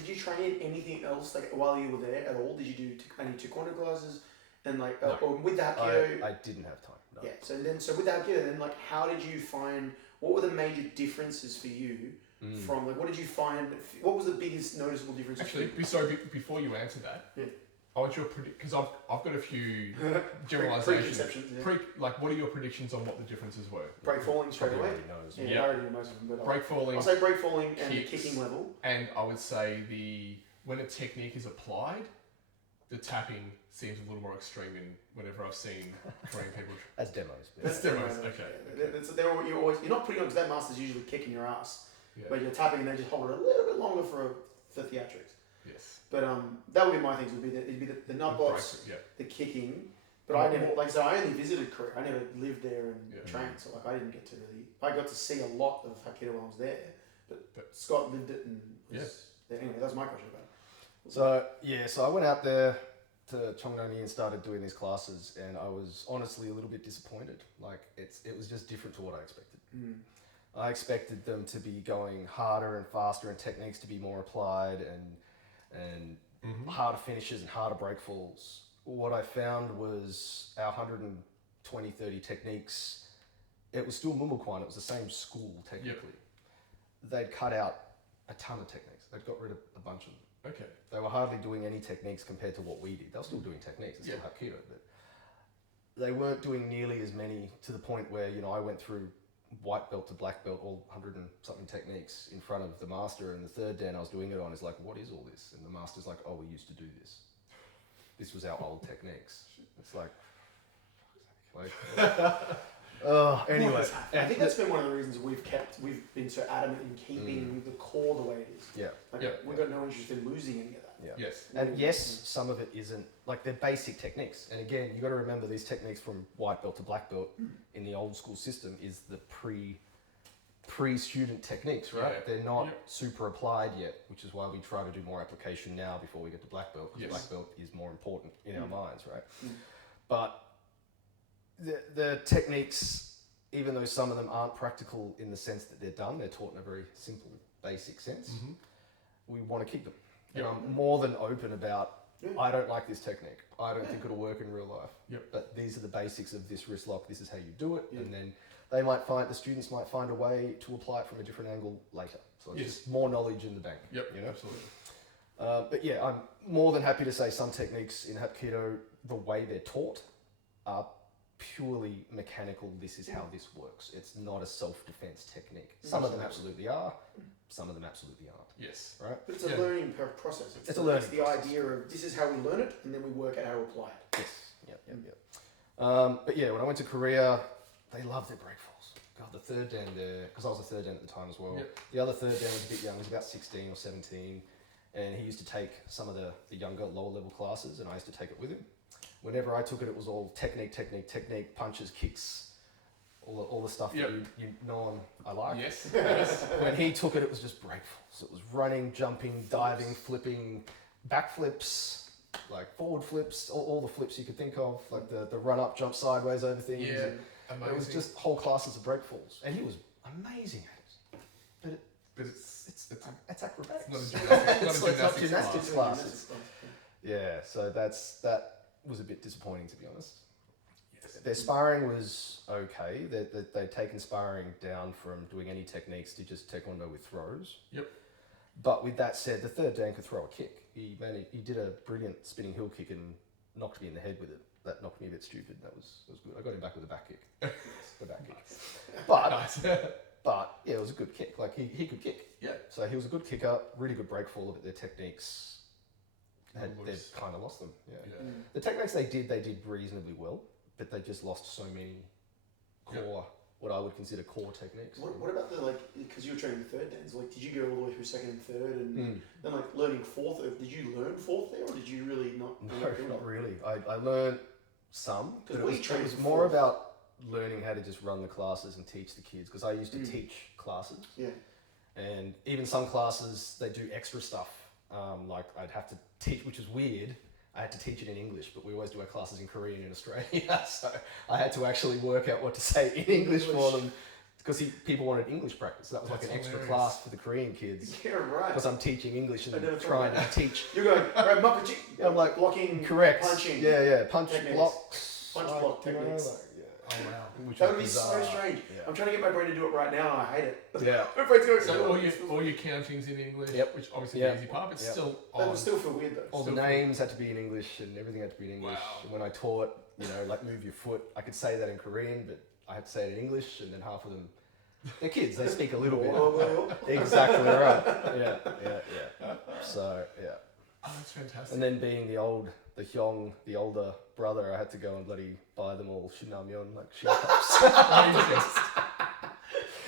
you train in anything else like while you were there at all? Did you do any taekwondo classes and like No. or with the Hapkido? I didn't have time. No. Yeah. So with the Hapkido, then like how did you find? What were the major differences for you from like what did you find? What was the biggest noticeable difference? Actually, before you answer that, Yeah. I want your because I've got a few generalizations. Preconceptions. Yeah. Like, what are your predictions on what the differences were? Break falling straight Probably away. already knows. Yeah, Yep. I already know most of them, but Break falling, I'll say break falling and the kicks. kicking level. and I would say when a technique is applied, the tapping seems a little more extreme in whenever I've seen Korean people. That's demos. But That's demos. Okay. You're not putting on because that master's usually kicking your ass, Yeah. but you're tapping and they just hold it a little bit longer for theatrics. Yes. But that would be my things. It'd be the nut box, Yeah. the kicking. But I never, like I said, I only visited Korea. I never lived there and trained, so like I didn't get to really. I got to see a lot of Hapkido when I was there, but Scott lived it and was there. Anyway, that's my question about it. So I went out there to Cheongdam and started doing these classes, and I was honestly a little bit disappointed. Like it was just different to what I expected. I expected them to be going harder and faster, and techniques to be more applied, and harder finishes and harder break falls. What I found was our 120, 30 techniques, it was still Mumukwan, it was the same school technically. They'd cut out a ton of techniques. They'd got rid of a bunch of them. Okay. They were hardly doing any techniques compared to what we did. They were still doing techniques, it's still Hapkido, but they weren't doing nearly as many to the point where, I went through white belt to black belt, all 100 and something techniques in front of the master, and the third dan I was doing it on is like, what is all this? And the master's like, oh, we used to do this. This was our old techniques. It's like anyway. I think that's been one of the reasons we've been so adamant in keeping the core the way it is. Yeah. We've got no interest in losing any of that. Yeah. Yes. And yes, some of it isn't, like they're basic techniques. And again, you got to remember these techniques from white belt to black belt in the old school system is the pre-student techniques, right? Yeah. They're not super applied yet, which is why we try to do more application now before we get to black belt, because black belt is more important in our minds, right? But the techniques, even though some of them aren't practical in the sense that they're done, they're taught in a very simple, basic sense, we want to keep them. And I'm more than open about, I don't like this technique. I don't think it'll work in real life. But these are the basics of this wrist lock. This is how you do it. And then the students might find a way to apply it from a different angle later. So it's just more knowledge in the bank. Absolutely. But yeah, I'm more than happy to say some techniques in Hapkido, the way they're taught, are purely mechanical. This is how this works. It's not a self-defense technique. Some of them absolutely are. Some of them absolutely aren't. Yes. Right? But it's a learning process. It's a learning It's the process. idea of this is how we learn it, and then we work out how to apply it. Yes. But yeah, when I went to Korea, they loved their break falls. God, the third dan there, because I was a third dan at the time as well. The other third dan was a bit young. He was about 16 or 17. And he used to take some of the younger, lower level classes, and I used to take it with him. Whenever I took it, it was all technique, punches, kicks, all the stuff that you know I like. Yes. When he took it, it was just break falls. It was running, jumping, diving, flipping, back flips, like forward flips, all the flips you could think of, like the run up, jump sideways over things. Yeah, It was just whole classes of break falls, and he was amazing at it. But it's acrobatics. It's not a gymnastics class. classes. Yeah, so that was a bit disappointing, to be honest. Yes. Their sparring was okay. They'd taken sparring down from doing any techniques to just taekwondo with throws. But with that said, the third dan could throw a kick. He did a brilliant spinning heel kick and knocked me in the head with it. That knocked me a bit stupid. That was good. I got him back with a back kick. The back kick. But yeah, it was a good kick. Like he could kick. Yeah. So he was a good kicker, really good break fall, but their techniques they'd kind of lost them. The techniques they did reasonably well, but they just lost so many core, what I would consider core techniques. What about because you were training third dans, did you go all the way through second and third, and then learning fourth? Did you learn fourth there, or did you really not? No, not really. I learned some, but it was more fourth? about learning how to just run the classes and teach the kids, because I used to teach classes. Yeah. And even some classes, they do extra stuff. Like I'd have to teach, which is weird. I had to teach it in English, but we always do our classes in Korean in Australia. So I had to actually work out what to say in English for them, because people wanted English practice. So that was like an extra class for the Korean kids. Yeah, right. Because I'm teaching English and trying to teach. You're going, right, makuchi. I'm like, blocking, correct. punching. Yeah, punch techniques. Blocks. Punch block techniques. Oh wow. That would be so strange. Yeah. I'm trying to get my brain to do it right now and I hate it. Yeah. My brain's going, So all your counting's in English, which obviously is the easy part, but still that would still feel weird though. All the names had to be in English and everything had to be in English. Wow. And when I taught, like move your foot, I could say that in Korean, but I had to say it in English, and then half of them, they're kids, they speak a little bit. Exactly right. Yeah. So, yeah. Oh, that's fantastic. And then being the older brother, I had to go and bloody buy them all shinamyeon, like shin cups.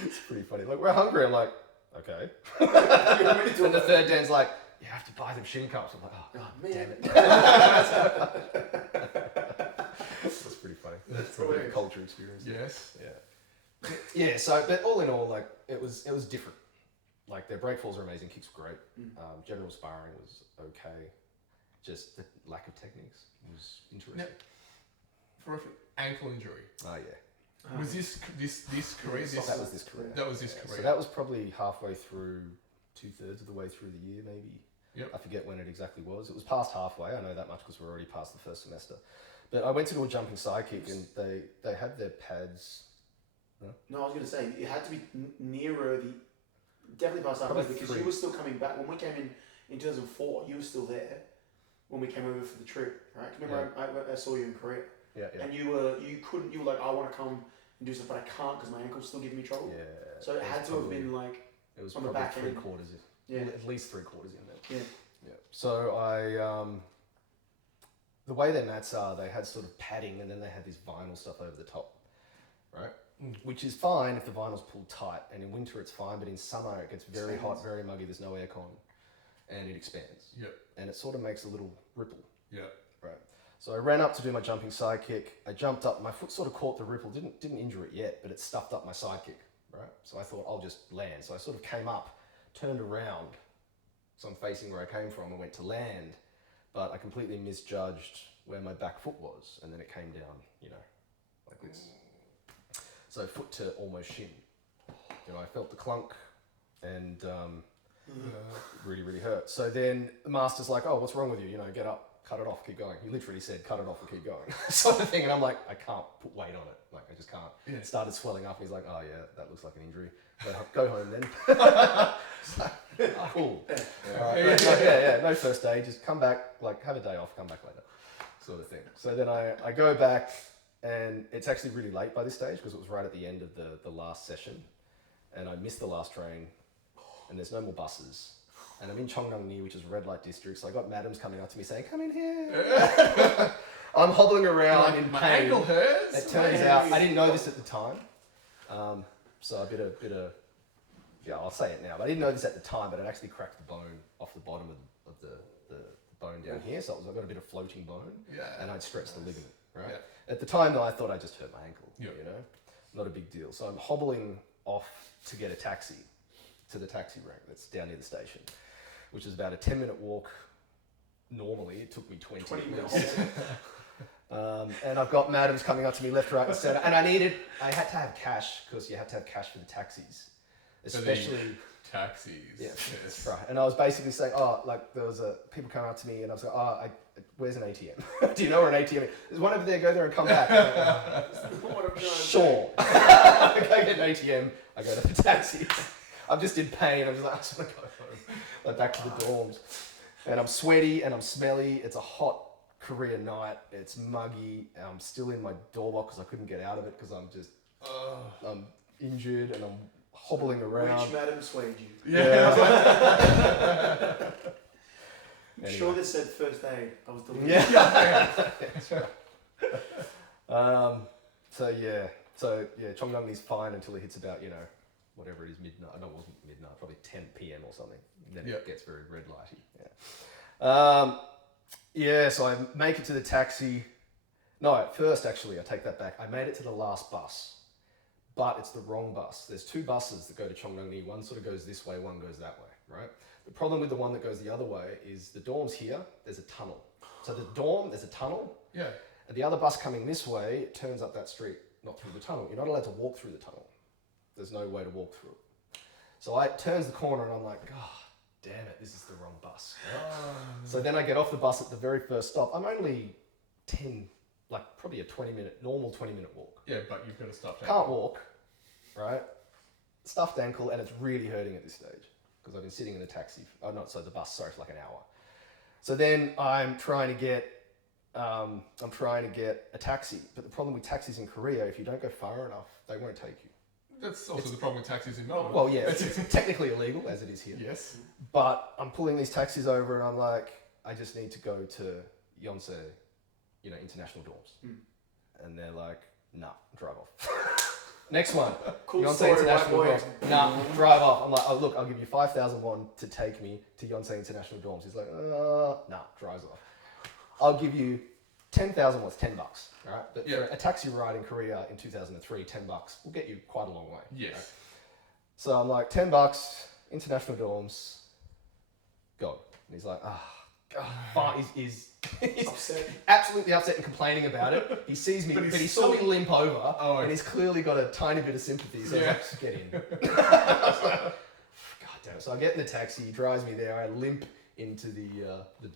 It's pretty funny. Like, we're hungry. I'm like, okay. And the third Dan's like, you have to buy them shin cups. I'm like, oh man. Damn it. That's pretty funny. That's a culture experience. Yes. Yeah. Yeah. So, but all in all, like, it was different. Like, their breakfalls are amazing. Kicks were great. General sparring was okay. Just the lack of techniques was interesting. Now, for an ankle injury. Oh yeah. Was this Korea? That was this Korea. That was this Korea. So that was probably halfway through, 2/3 of the way through the year, maybe. Yep. I forget when it exactly was. It was past halfway. I know that much because we're already past the first semester. But I went to do a jumping side kick, and they had their pads. No, I was going to say it had to be nearer the. Definitely past halfway because you were still coming back when we came in 2004. You were still there when we came over for the trip, right? Remember, I saw you in Korea. Yeah. And you were like, I want to come and do stuff, but I can't because my ankle's still giving me trouble. Yeah. So it had to have been like. It was on the probably back end. 3/4 in. Yeah. At least 3/4 in there. Yeah. Yeah. So I the way their mats are, they had sort of padding, and then they had this vinyl stuff over the top, right? Which is fine if the vinyl's pulled tight, and in winter it's fine, but in summer it gets very hot, very muggy, there's no aircon, and it expands. Yep. And it sort of makes a little ripple. Yep. Right. So I ran up to do my jumping side kick. I jumped up, my foot sort of caught the ripple, didn't injure it yet, but it stuffed up my side kick, right? So I thought I'll just land. So I sort of came up, turned around, so I'm facing where I came from, and went to land, but I completely misjudged where my back foot was, and then it came down, like this. So foot to almost shin. I felt the clunk, and really, really hurt. So then the master's like, oh, what's wrong with you? Get up, cut it off, keep going. He literally said, cut it off and keep going. Sort of thing. And I'm like, I can't put weight on it. Like, I just can't. Yeah. It started swelling up, and he's like, oh yeah, that looks like an injury. Go home then. Cool. Yeah, no first day, just come back, like have a day off, come back later, sort of thing. So then I go back, and it's actually really late by this stage because it was right at the end of the last session, and I missed the last train, and there's no more buses, and I'm in Cheongdam-ni, which is a red light district, so I got madams coming up to me saying, come in here. I'm hobbling around in pain. My ankle hurts. It turns out, I didn't know this at the time, so a bit of yeah, I'll say it now, but I didn't know this at the time, but it actually cracked the bone off the bottom of the bone down here, so I've got a bit of floating bone, and I'd stretched the ligament, right? Yeah. At the time, though, I thought I just hurt my ankle, not a big deal. So I'm hobbling off to get a taxi to the taxi rank that's down near the station, which is about a 10-minute walk. Normally, it took me 20 minutes. And I've got madams coming up to me left, right, and centre, and I had to have cash because you have to have cash for the taxis. Especially taxis. Yeah, that's right. And I was basically saying, there was people coming up to me, and I was like, where's an ATM? Do you know where an ATM is? There's one over there. Go there and come back. Sure. I go get an ATM. I go to the taxis. I'm just in pain. I'm just like, I just want to go home, like back to the dorms. And I'm sweaty and I'm smelly. It's a hot Korean night. It's muggy. And I'm still in my dorm because I couldn't get out of it because I'm injured and I'm hobbling around. Which madam swayed you? Yeah. I'm sure this said first aid. I was delivered. Yeah. That's right. So Cheongdam-ni's fine until it hits about, whatever it is, midnight. No, it wasn't midnight, probably 10 p.m. or something. Then it gets very red lighty. Yeah. So I make it to the taxi. No, at first, actually, I take that back. I made it to the last bus, but it's the wrong bus. There's 2 buses that go to Chongnongni. One sort of goes this way, one goes that way, right? The problem with the one that goes the other way is the dorm's here, there's a tunnel. So the dorm, there's a tunnel. Yeah. And the other bus coming this way turns up that street, not through the tunnel. You're not allowed to walk through the tunnel. There's no way to walk through it. So I turns the corner and I'm like, oh, damn it, this is the wrong bus. Right? So then I get off the bus at the very first stop. I'm only 10, like probably a normal 20-minute walk. Yeah, but you've got a stuffed Can't walk, right? Stuffed ankle, and it's really hurting at this stage because I've been sitting in the taxi, the bus, sorry, for like an hour. So then I'm trying to get a taxi, but the problem with taxis in Korea, if you don't go far enough, they won't take you. That's also the problem with taxis in Melbourne. Well, yeah, it's technically illegal as it is here. Yes. But I'm pulling these taxis over, and I'm like, I just need to go to Yonsei, international dorms, and they're like, nah, drive off. Next one. Cool Yonsei story, International white boy. Dorms. Nah, drive off. I'm like, oh, look, I'll give you 5,000 won to take me to Yonsei International Dorms. He's like, nah, drives off. I'll give you 10,000 won, it's $10, right? But for a taxi ride in Korea in 2003, $10 will get you quite a long way. Yes. Right? So I'm like, $10, international dorms, go. And he's like, fine. He's Upset. absolutely upset and complaining about it. He sees me, but he saw me limp over, and he's clearly got a tiny bit of sympathy. So I was like, just get in. I was like, God damn it. So I get in the taxi, he drives me there, I limp into the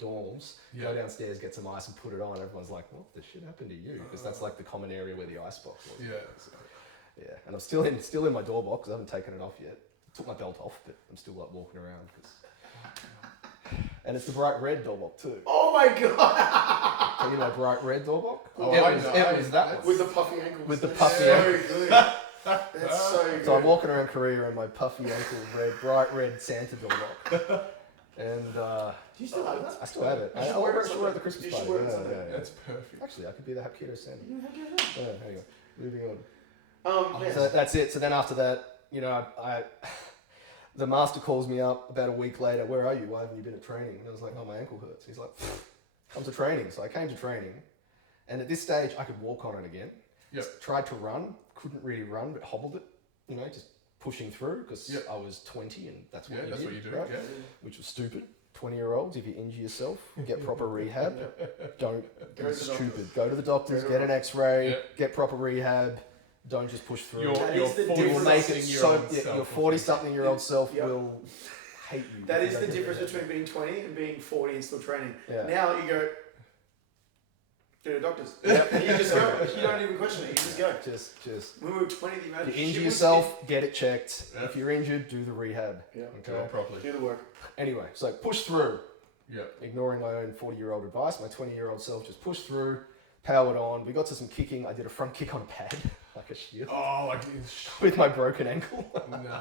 dorms, go downstairs, get some ice and put it on. Everyone's like, what the shit happened to you? Because that's like the common area where the ice box was. Yeah. So, yeah, and I'm still in my door box. I haven't taken it off yet. Took my belt off, but I'm still like walking around. And it's the bright red door box too. Oh my god! So you know bright red door box? Oh, it was that one. With the puffy ankles. With the That's puffy so ankles. good. That's so good. So I'm walking around Korea in my puffy ankle bright red Santa door box. And Do you still have that? I still have it. You should I'll wear wear it it somewhere. at the Christmas You party. should wear it Yeah, somewhere. yeah. That's perfect. Actually, I could be the Hapkido Santa. You have that? Yeah, anyway, moving on. Yes. So that's it. So then after that, the master calls me up about a week later. Where are you? Why haven't you been at training? And I was like, oh, my ankle hurts. He's like, come to training. So I came to training, and at this stage, I could walk on it again. Yep. Tried to run, couldn't really run, but hobbled it. Just pushing through because I was 20, and that's what what you do. right? Yeah. Which was stupid. 20-year-olds, if you injure yourself, get proper rehab. Don't. Go It's to the stupid. doctors. Go to the doctors, Go to get the an X-ray, Yeah. get proper rehab. Don't just push through. That Your is the You will make it so. self Your 40-something-year-old self Yep. will hate you. That if is you the don't get difference rehab. between being 20 and being 40 and still training. Yeah. Now you go to the doctors. Yep. And you just go. You don't even question it. You just go. Just. When we were 20, the amount You of injure shit was- yourself, get it checked. Yeah. If you're injured, do the rehab. Yeah. Do it properly. Do the work. Anyway, so push through. Yeah. Ignoring my own 40-year-old advice, my 20-year-old self just pushed through, powered on. We got to some kicking. I did a front kick on a pad, like a shield, Oh, like with my broken ankle. no.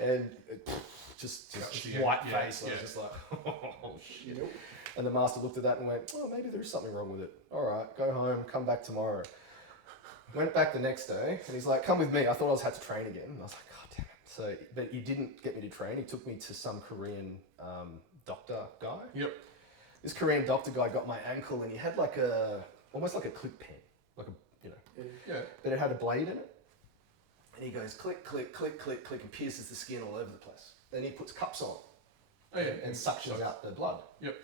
And just Yeah, white yeah, face. I yeah. was just like, oh shit. Nope. And the master looked at that and went, oh, maybe there's something wrong with it. All right, go home, come back tomorrow. Went back the next day, and he's like, come with me. I thought I was had to train again. And I was like, God damn it. So, but he didn't get me to train. He took me to some Korean doctor guy. Yep. This Korean doctor guy got my ankle, and he had like almost like a clip pen, like a, Yeah. but it had a blade in it. And he goes click, click, click, click, click, and pierces the skin all over the place. Then he puts cups on Oh, yeah. and suctions out the blood. Yep.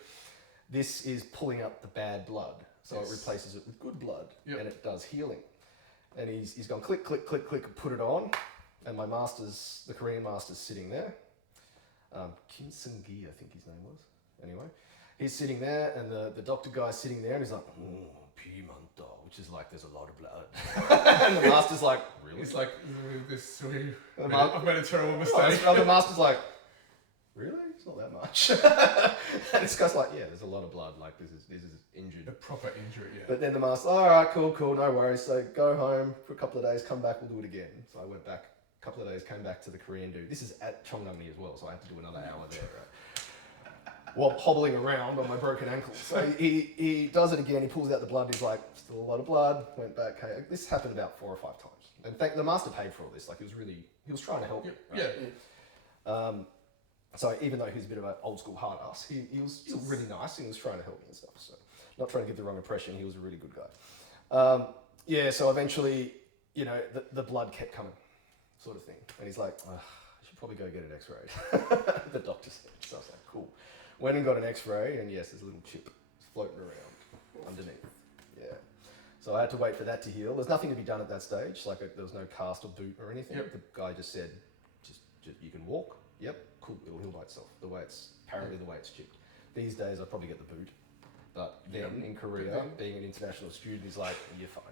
This is pulling up the bad blood, so Yes. it replaces it with good blood, Yep. and it does healing. And he's gone click, click, click, click, and put it on. And my the Korean master's sitting there. Kim Seung-gi, I think his name was. Anyway, he's sitting there, and the doctor guy's sitting there, and he's like, pimento, which is like there's a lot of blood. And the master's like, really? It's like this. The I've made a terrible Oh, mistake. the other master's like, really? It's not that much. And this guy's like, yeah, there's a lot of blood. Like this is injured. A proper injury. Yeah. But then the master, all right, cool, no worries. So go home for a couple of days, come back, we'll do it again. So I went back a couple of days, came back to the Korean dude. This is at Chongnongni as well, so I had to do another hour there, right? While hobbling around on my broken ankle. So he does it again, he pulls out the blood, he's like, still a lot of blood, went back. Hey, this happened about 4 or 5 times. And the master paid for all this, like he was trying to help me. Yeah. Right? So even though he was a bit of an old school hard ass, he was still really nice and he was trying to help me and stuff. So not trying to give the wrong impression, he was a really good guy. Yeah, so eventually, you know, the blood kept coming, sort of thing. And he's like, I should probably go get an x-ray. The doctor said. So I was like, cool. Went and got an x-ray, and yes, there's a little chip floating around underneath. Yeah. So I had to wait for that to heal. There's nothing to be done at that stage. Like, there was no cast or boot or anything. Yep. The guy just said, just you can walk. Yep, cool, it'll heal by itself. Apparently the way it's chipped. These days, I'd probably get the boot. But then in Korea, being an international student, he's like, you're fine.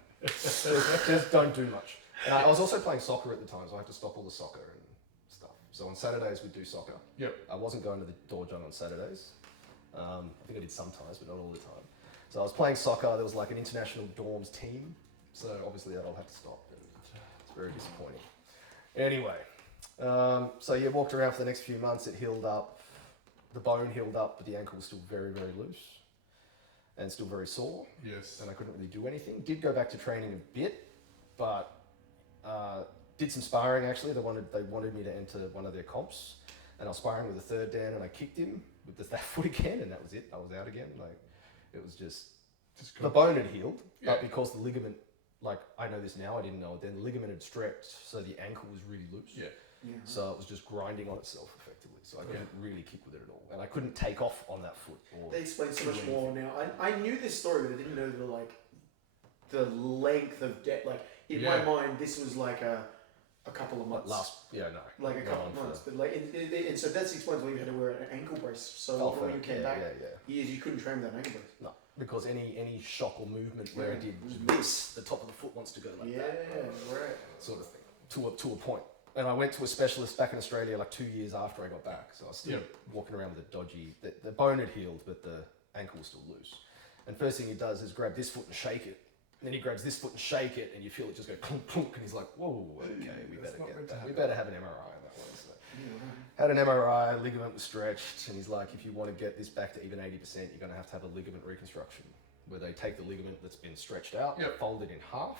just don't do much. And I was also playing soccer at the time, so I had to stop all the soccer and stuff. So on Saturdays, we'd do soccer. Yep. I wasn't going to the dojo on Saturdays. I think I did sometimes, but not all the time. So I was playing soccer. There was like an international dorms team. So obviously that all had to stop. And it's very disappointing. Anyway, so yeah, walked around for the next few months. It healed up. The bone healed up, but the ankle was still very, very loose and still very sore. Yes. And I couldn't really do anything. Did go back to training a bit, but did some sparring actually. They wanted me to enter one of their comps, and I was sparring with a third Dan, and I kicked him with that foot again, and that was it. I was out again. Like, it was just the bone had healed, but because the ligament, like, I know this now, I didn't know it then, the ligament had stretched, so the ankle was really loose. Yeah. So it was just grinding on itself effectively. So I couldn't really kick with it at all, and I couldn't take off on that foot. They explain so much more now. I knew this story, but I didn't know the length of debt. Like, in my mind, this was like a couple of months. Like a couple of months, but like, and so that explains why you had to wear an ankle brace. So when you came back, years you couldn't train with an ankle brace. No, because any shock or movement where it did this, the top of the foot wants to go like that. Right. Sort of thing to a point. And I went to a specialist back in Australia like 2 years after I got back. So I was still walking around with a dodgy. The bone had healed, but the ankle was still loose. And first thing he does is grab this foot and shake it. And then he grabs this foot and shake it, and you feel it just go clunk, clunk. And he's like, whoa, okay, we better get that. We better have an MRI on that one. So had an MRI, ligament was stretched, and he's like, if you want to get this back to even 80%, you're going to have a ligament reconstruction, where they take the ligament that's been stretched out, fold it in half,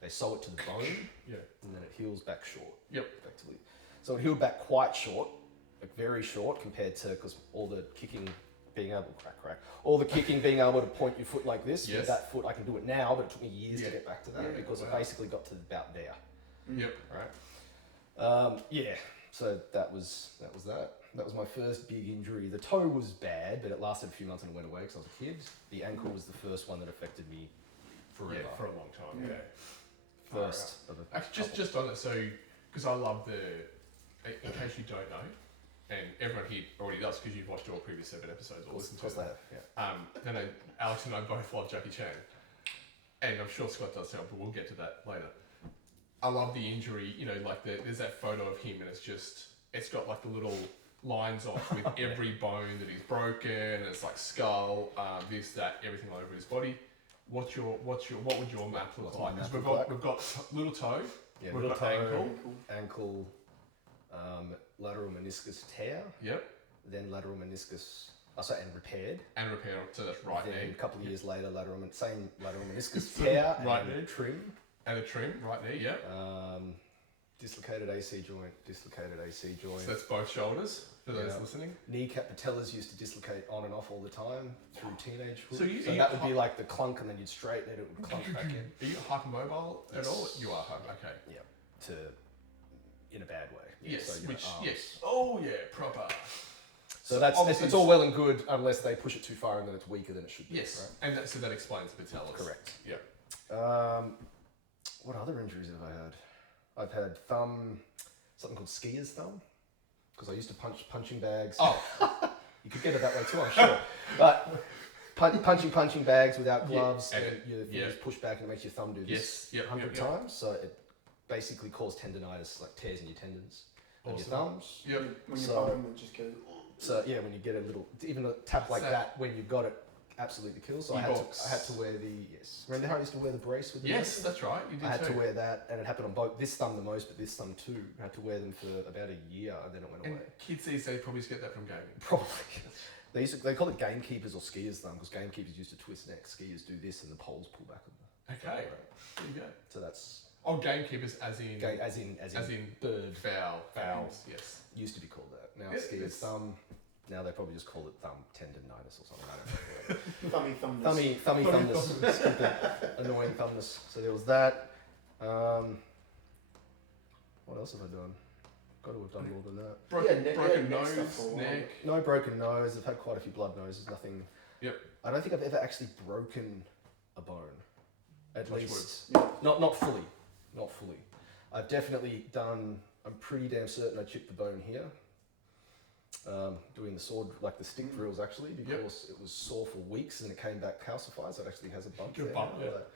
they sew it to the bone, and then it heals back short. Effectively. So it healed back quite short, like very short compared to, because all the kicking being able to point your foot like this with that foot, I can do it now, but it took me years to get back to that because I basically got to about there. Right. So that was that. That was my first big injury. The toe was bad, but it lasted a few months and it went away because I was a kid. The ankle was the first one that affected me forever. Yeah, for a long time. First. Actually, just on it, so because I love in case you don't know, and everyone here already does because you've watched all previous 7 episodes or listened to them. Then Alex and I both love Jackie Chan, and I'm sure Scott does too, but we'll get to that later. I love the injury, you know, like there's that photo of him, and it's got like the little lines off with every bone that he's broken, and it's like skull, this, that, everything all over his body. What would your map look like? Because we've got little toe, we've got ankle, lateral meniscus tear. Yep. Then lateral meniscus, and repaired. So that's right then knee. A couple of years later, same lateral meniscus tear. Right knee. Trim. And a trim, right knee, yep. Dislocated AC joint. So that's both shoulders, for those listening. Kneecap patellas used to dislocate on and off all the time through teenagehood. So that would be like the clunk, and then you'd straighten it, it would clunk back in. Are you hypermobile at all? You are, okay. Yeah, in a bad way. Yes, so, yes. Oh yeah, proper. So it's all well and good unless they push it too far and then it's weaker than it should be. Yes, right? And so that explains the patellas. Correct. Yeah. What other injuries have I had? I've had something called skier's thumb, because I used to punch punching bags. Oh. You could get it that way too, I'm sure. But punching bags without gloves, and your fingers push back and it makes your thumb do this 100 times. So it basically caused tendonitis, like tears in your tendons and your thumbs. Yep. When you bump them, it just goes. So yeah, when you get a little, even a tap like that, when you've got it, absolutely kills. So I had to wear the Remember how I used to wear the brace with the that's right. You did. I had to wear that, and it happened on both this thumb the most, but this thumb too. I had to wear them for about a year, and then it went away. Kids these days probably just get that from gaming. Probably. They call it gamekeepers or skiers thumb, because gamekeepers used to twist necks. Skiers do this, and the poles pull back on them. Okay. There you go. So that's. Oh, gamekeepers as in bird foul. Yes. Used to be called that. Now skiers thumb. Now they probably just call it thumb tendonitis or something. I don't know. Thummy thumbness. Thummy thumbness. Stupid, annoying thumbness. So there was that. What else have I done? Got to have done more than that. Broken nose, neck. No broken nose. I've had quite a few blood noses. Nothing. Yep. I don't think I've ever actually broken a bone. At Touch least, Yeah. not fully. Not fully. I've definitely done. I'm pretty damn certain I chipped the bone here. Doing the sword, like the stick drills actually, because it was sore for weeks and it came back calcified, so it actually has a bump there.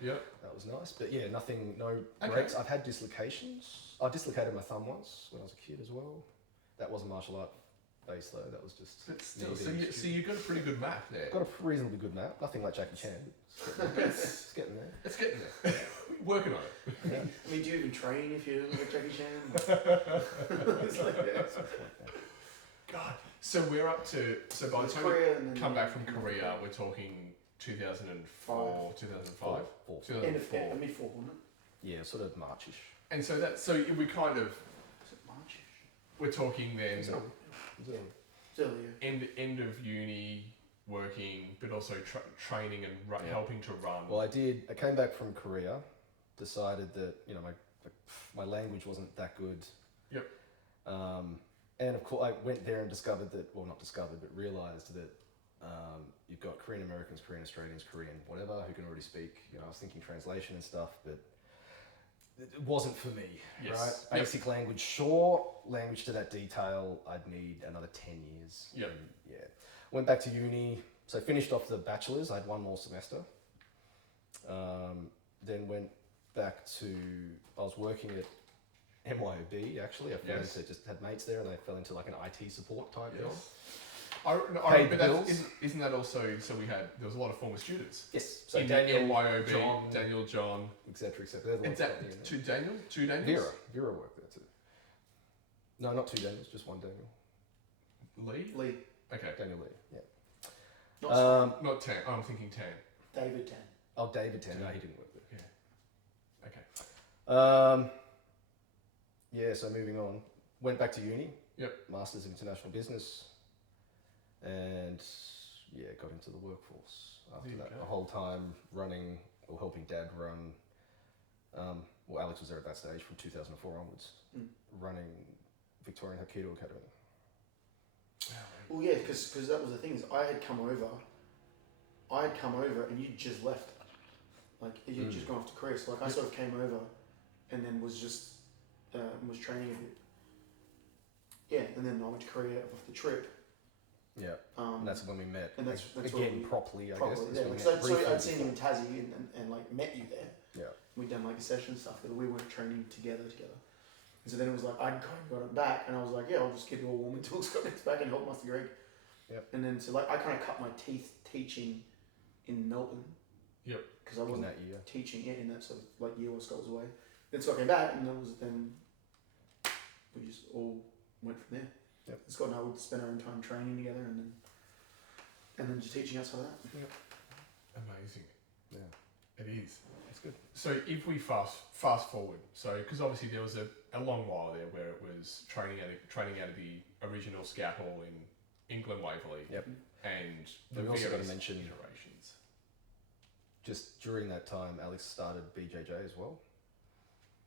That was nice. But yeah, nothing, no breaks. I've had dislocations. I dislocated my thumb once when I was a kid as well. That wasn't martial art based though, that was just... But still, so you got a pretty good map there. Got a reasonably good map. Nothing like Jackie Chan. It's getting there. It's getting there. Working on it. Yeah. I mean, do you even train if you're like Jackie Chan? It's like that. God. So we're up to... So by the time we come back from Korea, we're talking 2004, 2005? 2004. Mid-4, wasn't it? Yeah, sort of Marchish. And so we kind of... Was it Marchish? We're talking then... It's earlier. End of uni, working, but also training and helping to run. Well, I came back from Korea, decided that, my language wasn't that good. Yep. And of course, I went there and discovered that, well, not discovered, but realised that you've got Korean Americans, Korean Australians, Korean whatever, who can already speak. I was thinking translation and stuff, but it wasn't for me, yes. right? Basic language, sure. Language to that detail, I'd need another 10 years. Yep. And, yeah. Went back to uni, so finished off the bachelor's. I had one more semester. Then went back to, I was working at MYOB actually. I fell into, just had mates there and I fell into like an IT support type job. But isn't that also, so there was a lot of former students? Yes. So in Daniel, MYOB, John, Daniel, John, etc. Is that two Daniels? Vera worked there too. No, not two Daniels, just one Daniel. Lee. Okay. Daniel Lee, yeah. Not Tan. I'm thinking Tan. David Tan. Oh, David Tan. No, he didn't work there. Yeah. Okay. Yeah, so moving on. Went back to uni. Yep. Masters of International Business. And yeah, got into the workforce after that. The whole time running or helping Dad run. Well, Alex was there at that stage from 2004 onwards, running Victorian Hapkido Academy. Well, yeah, because that was the thing. Is I had come over, and you'd just left. Like you'd just gone off to Korea. So like I sort of came over, and then was just was training a bit. Yeah, and then I went to Korea off the trip. Yeah, and that's when we met. And that's again properly, I guess. Yeah, so I'd seen you in Tassie and like met you there. Yeah. We'd done like a session and stuff, but we weren't training together. And so then it was like, I'd kind of got it back, and I was like, yeah, I'll just keep it all warm until Scott gets back and help Master Greg. Yep. And then so like I kind of cut my teeth teaching in Melbourne. Yep. Because I wasn't that year. teaching in that sort of like year while Scott was away. Then Scott came back, and then we just all went from there. Yep. Scott and I would spend our own time training together, and then just teaching outside that. Yep. Amazing. Yeah. It is. It's good. So if we fast forward, so because obviously there was a long while there where it was training out of the original Scout Hall in Glen Waverley. Yep. And we also got to mention iterations. Just during that time, Alex started BJJ as well.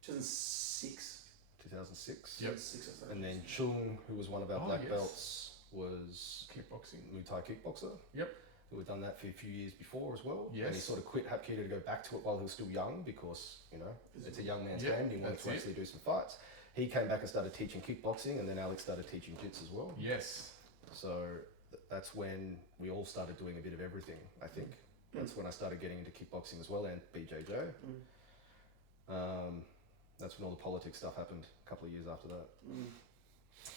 2006. 2006. Yep. 6 or so. And then Chung, who was one of our black belts, was kickboxing. Muay Thai kickboxer. Yep. Who had done that for a few years before as well. Yes. And he sort of quit Hapkido to go back to it while he was still young because, it's a young man's game and he wanted to actually do some fights. He came back and started teaching kickboxing, and then Alex started teaching jits as well. Yes. So that's when we all started doing a bit of everything, I think. That's when I started getting into kickboxing as well and BJJ. That's when all the politics stuff happened a couple of years after that.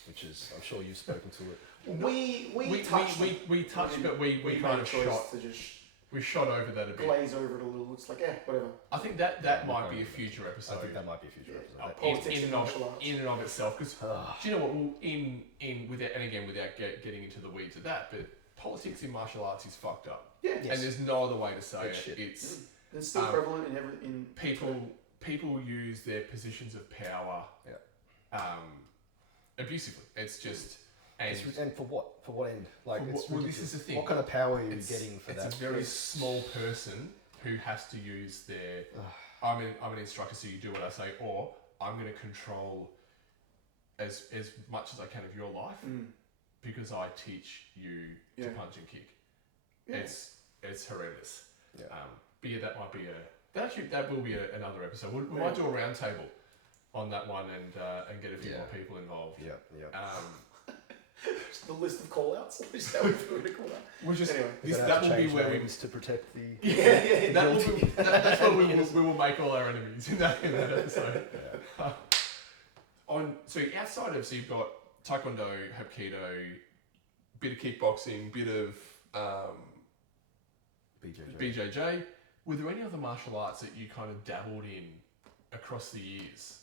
Which is, I'm sure you've spoken to it. We touched, but we kind of shot over that a bit. Glaze over it a little. It's like, whatever. I think that might be a future episode. I think that might be a future episode. Politics and martial arts. In and of itself, because do you know what? Well, without getting into the weeds of that, but politics in martial arts is fucked up. Yeah. Yes. And there's no other way to say it's it. Shit. It's still prevalent in people use their positions of power abusively. It's just And for what? For what end? Like, it's well, this is the thing. What kind of power are you getting for that? It's a very small person who has to use their. I'm an instructor, so you do what I say, or I'm going to control as much as I can of your life because I teach you to punch and kick. Yeah. It's horrendous. Yeah. But yeah, that might be that will be another episode. We might do a round table on that one and get a few more people involved. Yeah. The list of call-outs. Is that what we're going to call that? We'll just anyway. That will be where we to protect the. That's where we will make all our enemies in that episode. So you've got Taekwondo, Hapkido, bit of kickboxing, bit of BJJ. Were there any other martial arts that you kind of dabbled in across the years?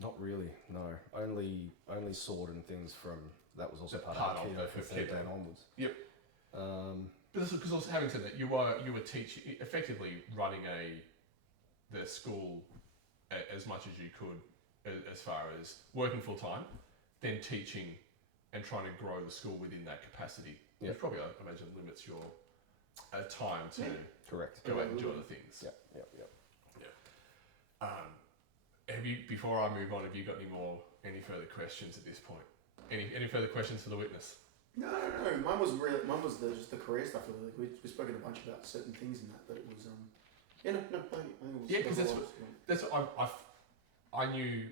Not really, no. Only sword and things from that was also part of Hapkido from third dan onwards. Yep. Because also having said that, you were teaching, effectively running the school as much as you could, as far as working full time, then teaching and trying to grow the school within that capacity. Yep. Which probably, I imagine, limits your time to go out and do other things. Yeah. Before I move on, have you got any further questions at this point? Any further questions for the witness? No. Mine was just the career stuff. Really. We spoke a bunch about certain things in that, but it was I think it was because I knew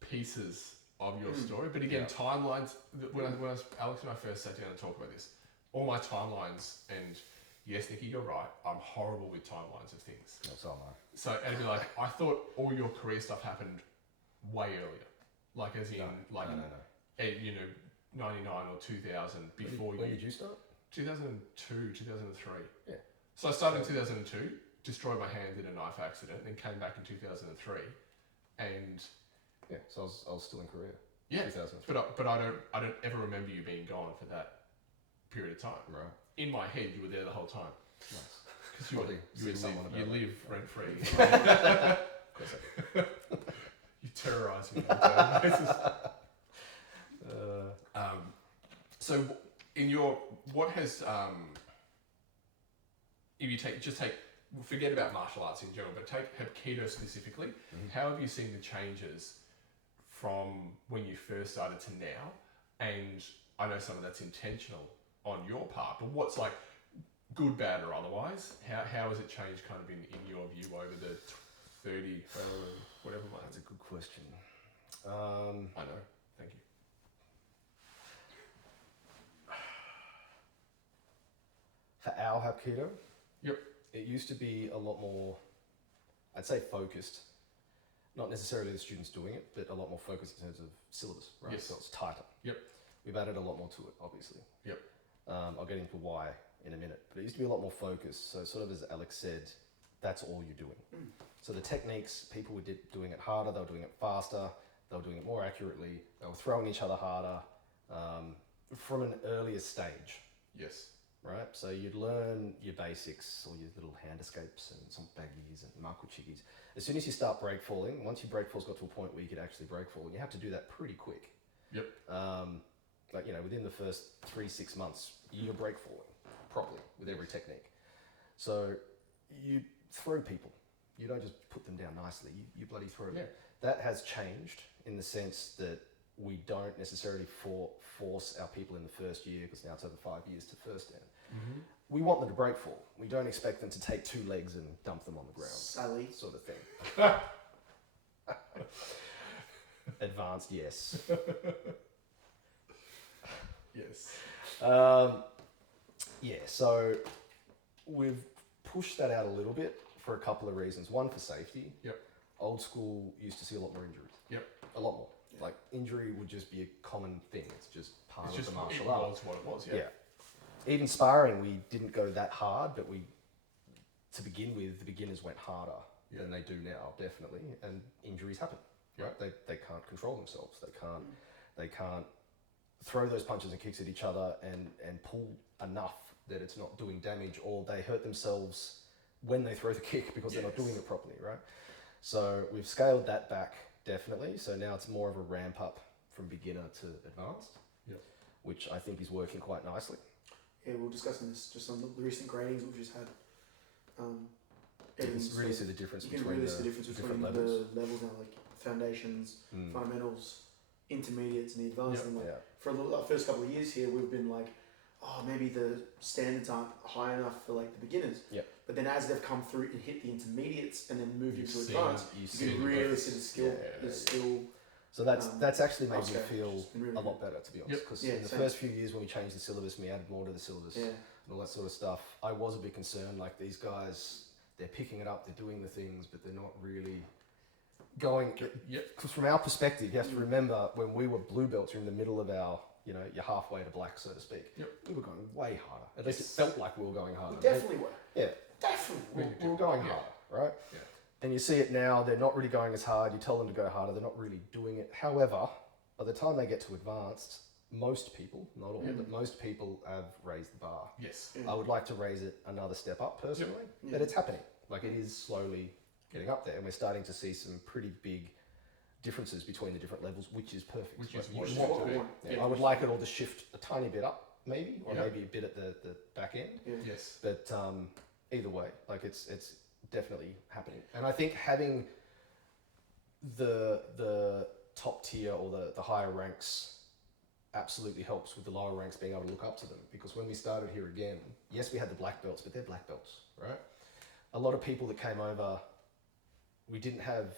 pieces of your story, but again, timelines. When Alex and I first sat down and talked about this, all my timelines, and yes, Nikki, you're right. I'm horrible with timelines of things. So am I. So it'd be like, I thought all your career stuff happened way earlier, like as in no. 99 or 2000 before When did you start? 2002, 2003. Yeah. So I started in 2002, destroyed my hand in a knife accident, then came back in 2003, and yeah, so I was still in Korea. Yeah, 2003. but I don't ever remember you being gone for that period of time. Right. In my head, you were there the whole time. Nice. Because you live rent free. You terrorise me. So in your what has if you forget about martial arts in general, but take Hapkido specifically. How have you seen the changes from when you first started to now? And I know some of that's intentional on your part, but what's like good, bad, or otherwise? How has it changed kind of in your view over the 30, whatever months? That's a good question. I know. Thank you. For our Hapkido, Yep. it used to be a lot more, I'd say, focused. Not necessarily the students doing it, but a lot more focused in terms of syllabus, right? Yes. So it's tighter. Yep. We've added a lot more to it, obviously. Yep. I'll get into why in a minute, but it used to be a lot more focused. So sort of as Alex said, that's all you're doing. So the techniques, people were doing it harder, they were doing it faster, they were doing it more accurately, they were throwing each other harder from an earlier stage. Yes. Right? So you'd learn your basics, or your little hand escapes and some baggies and makuchigis. As soon as you start break falling, once your break fall's got to a point where you could actually break fall, and you have to do that pretty quick. Yep. Like, within the first 3-6 months, you're break falling properly with every technique. So you throw people. You don't just put them down nicely. You bloody throw them. That has changed in the sense that we don't necessarily force our people in the first year, because now it's over 5 years to first dan. We want them to break fall. We don't expect them to take 2 legs and dump them on the ground. Sally. Sort of thing. Advanced, yes. Yes. So we've pushed that out a little bit for a couple of reasons. One, for safety. Yep. Old school used to see a lot more injuries. Yep. A lot more. Yeah. Like, injury would just be a common thing. It's just part of the martial art. art. It was what it was, yeah. Even sparring, we didn't go that hard, but to begin with, the beginners went harder than they do now, definitely, and injuries happen. Right? They can't control themselves. They can't throw those punches and kicks at each other and pull enough that it's not doing damage, or they hurt themselves when they throw the kick because they're not doing it properly, right? So we've scaled that back, definitely. So now it's more of a ramp up from beginner to advanced, Yep. which I think is working quite nicely. Yeah, we were discussing this just on the recent gradings we've just had. You can really see the difference you can between really the see the difference different between levels. the levels now, like foundations, fundamentals, intermediates, and the advanced. Yep. And like Yeah. for the first couple of years here, we've been like, oh, maybe the standards aren't high enough for like the beginners. Yep. But then as they've come through and hit the intermediates and then moved into see- advanced, You you see can the really difference. see the skill. Yeah. The skill. So that's actually made me upscale, feel which has been really a lot better, to be honest. Yep. Because Yeah, in the same. first few years when we changed the syllabus and we added more to the syllabus Yeah. and all that sort of stuff, I was a bit concerned. Like these guys, they're picking it up, they're doing the things, but they're not really going. Yep. Because from our perspective, you have to remember when we were blue belts, you're in the middle of our, you're halfway to black, so to speak. Yep. We were going way harder. At least it Yes. felt like we were going harder. We definitely were. Yeah. Definitely. We were going Yeah. harder, right? Yeah. And you see it now, they're not really going as hard. You tell them to go harder, they're not really doing it. However, by the time they get to advanced, most people, not all, but most people have raised the bar. Yes. Yeah. I would like to raise it another step up personally, Yeah. but it's happening. Like it is slowly getting up there, and we're starting to see some pretty big differences between the different levels, which is perfect. Which Like, is you what should you want want to to do. be. Yeah, Yeah. I would like it all to shift a tiny bit up, maybe, or Yeah. maybe a bit at the back end. Yeah. Yes. But either way, like it's definitely happening, and I think having the top tier or the higher ranks absolutely helps with the lower ranks being able to look up to them, because when we started here again, yes, we had the black belts, but they're black belts, right? A lot of people that came over, we didn't have,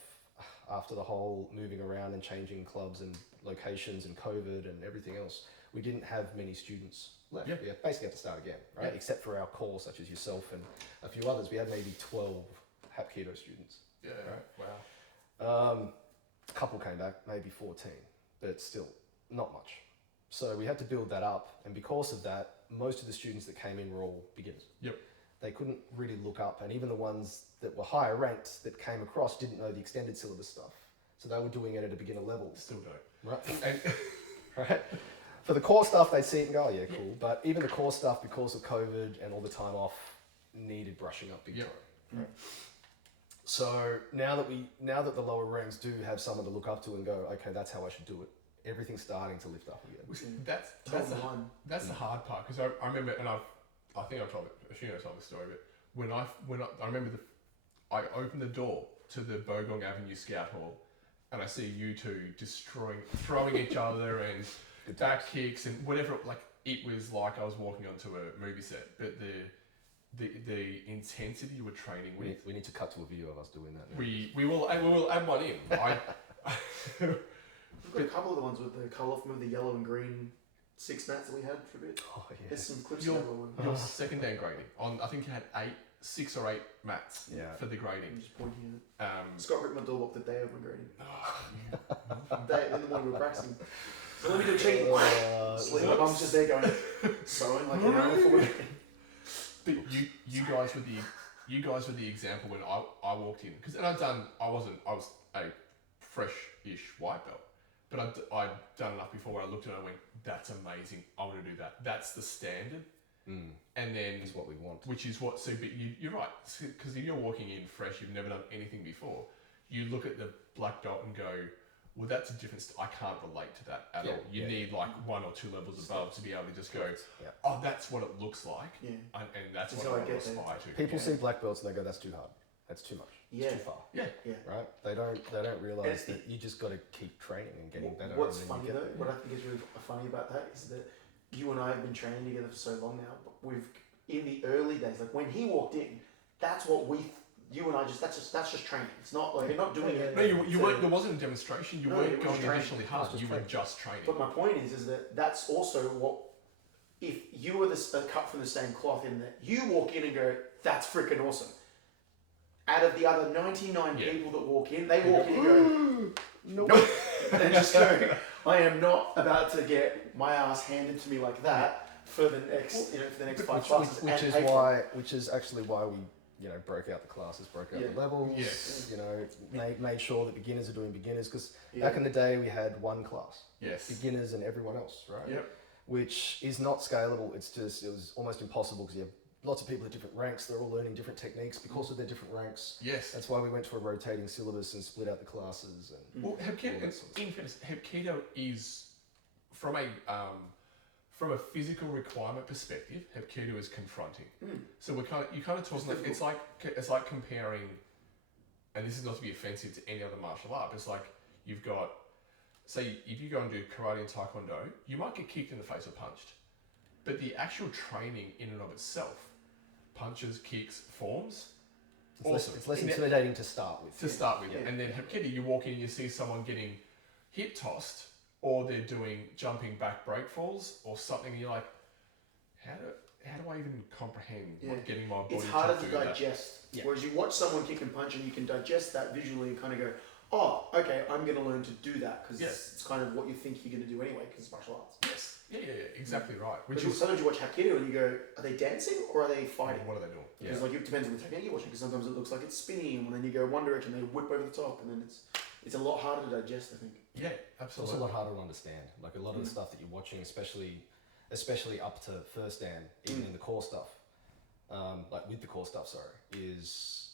after the whole moving around and changing clubs and locations and COVID and everything else, we didn't have many students left. Yeah. We basically had to start again, right? Yeah. Except for our core, such as yourself and a few others. We had maybe 12 Hapkido students. Yeah. Right. Wow. A couple came back, maybe 14, but still not much. So we had to build that up, and because of that, most of the students that came in were all beginners. Yep. They couldn't really look up, and even the ones that were higher ranked that came across didn't know the extended syllabus stuff. So they were doing it at a beginner level, Still don't. right? And Right? For the core stuff, they'd see it and go, oh, yeah, cool. But even the core stuff, because of COVID and all the time off, needed brushing up big Yep. time. Right? So now that the lower ranks do have someone to look up to and go, okay, that's how I should do it, everything's starting to lift up again. that's That's the hard part, because I remember, and I think I've told it. Ashino told the story, but when I remember I opened the door to the Bogong Avenue Scout Hall, and I see you two throwing each other and back kicks and whatever. Like it was like I was walking onto a movie set. But the intensity you were training with. We need to cut to a video of us doing that now. We will add one in. We've got a couple of the ones with the colour from the yellow and green 6 mats that we had for a bit. Oh, yeah. There's some clips Your- of that one. Your second dan grading on, I think you had 6 or 8 mats Yeah. for the I'm grading. just pointing at it. Um, Scott ripped my door lock the day of my grading. oh, Day in the morning we were practicing. So let me do a cheat. Sleep. My whoops. mum's just there going, sewing like an hour before we But you guys were the example when I walked in, because I was a fresh-ish white belt, but I'd done enough before where I looked at it and I went, that's amazing, I want to do that. That's the standard. And then That's what we want. which is what, so but you're right, because if you're walking in fresh, you've never done anything before, you look at the black belt and go, well, that's a different. I can't relate to that at Yeah, all. You yeah. need like 1 or 2 levels above to be able to just go, Yeah. oh, that's what it looks like, Yeah. and that's That's what how I I want to get there. aspire to. People Yeah. see black belts and they go, that's too hard. That's too much. Yeah. It's too far. Yeah. Yeah. Right? They don't realise And that you just got to keep training and getting better. What's and then funny you though, get what I think is really funny about that is that you and I have been training together for so long now, but in the early days, like when he walked in, that's what you and I that's just training. It's not like you're not doing it. No, you weren't. There wasn't a demonstration. You No, weren't it was going training. additionally It hard. was just You were training. just training. But my point is that that's also what, if you were cut from the same cloth in that you walk in and go, that's freaking awesome. Out of the other 99 Yeah. people that walk in, they walk in and go, Nope. and just go, I am not about to get my ass handed to me like that for the next, for the next 5 classes. Which is actually why we, broke out the classes, broke out Yeah. the levels. Yes. Made sure that beginners are doing beginners, because Yeah. back in the day we had one class, Yes. beginners and everyone else, right? Yep. Which is not scalable. It was almost impossible because you have lots of people at different ranks. They're all learning different techniques because of their different ranks. Yes. That's why we went to a rotating syllabus and split out the classes. And Well, Hapkido, in fairness, Hapkido is from a physical requirement perspective. Hapkido is confronting. So you kind of talking. It's like comparing, and this is not to be offensive to any other martial art. But it's like you've got, say, if you go and do karate and taekwondo, you might get kicked in the face or punched, but the actual training in and of itself, punches, kicks, forms. It's less intimidating to start with. And then Hapkido, you walk in and you see someone getting hip tossed, or they're doing jumping back break falls or something, and you're like, how do I even comprehend what getting my body it's harder to to do digest. that? Whereas you watch someone kick and punch and you can digest that visually and kind of go, oh, okay, I'm going to learn to do that because it's kind of what you think you're going to do anyway because it's martial arts. Yes. Yeah, exactly right. Sometimes you watch Hapkido and you go, are they dancing or are they fighting? What are they doing? Because it depends on the technique you're watching. Because sometimes it looks like it's spinning, and then you go one direction, they whip over the top, and then it's a lot harder to digest, I think. Yeah, absolutely. It's also a lot harder to understand. Like a lot of the stuff that you're watching, especially up to first dan, even in the core stuff, like with the core stuff, is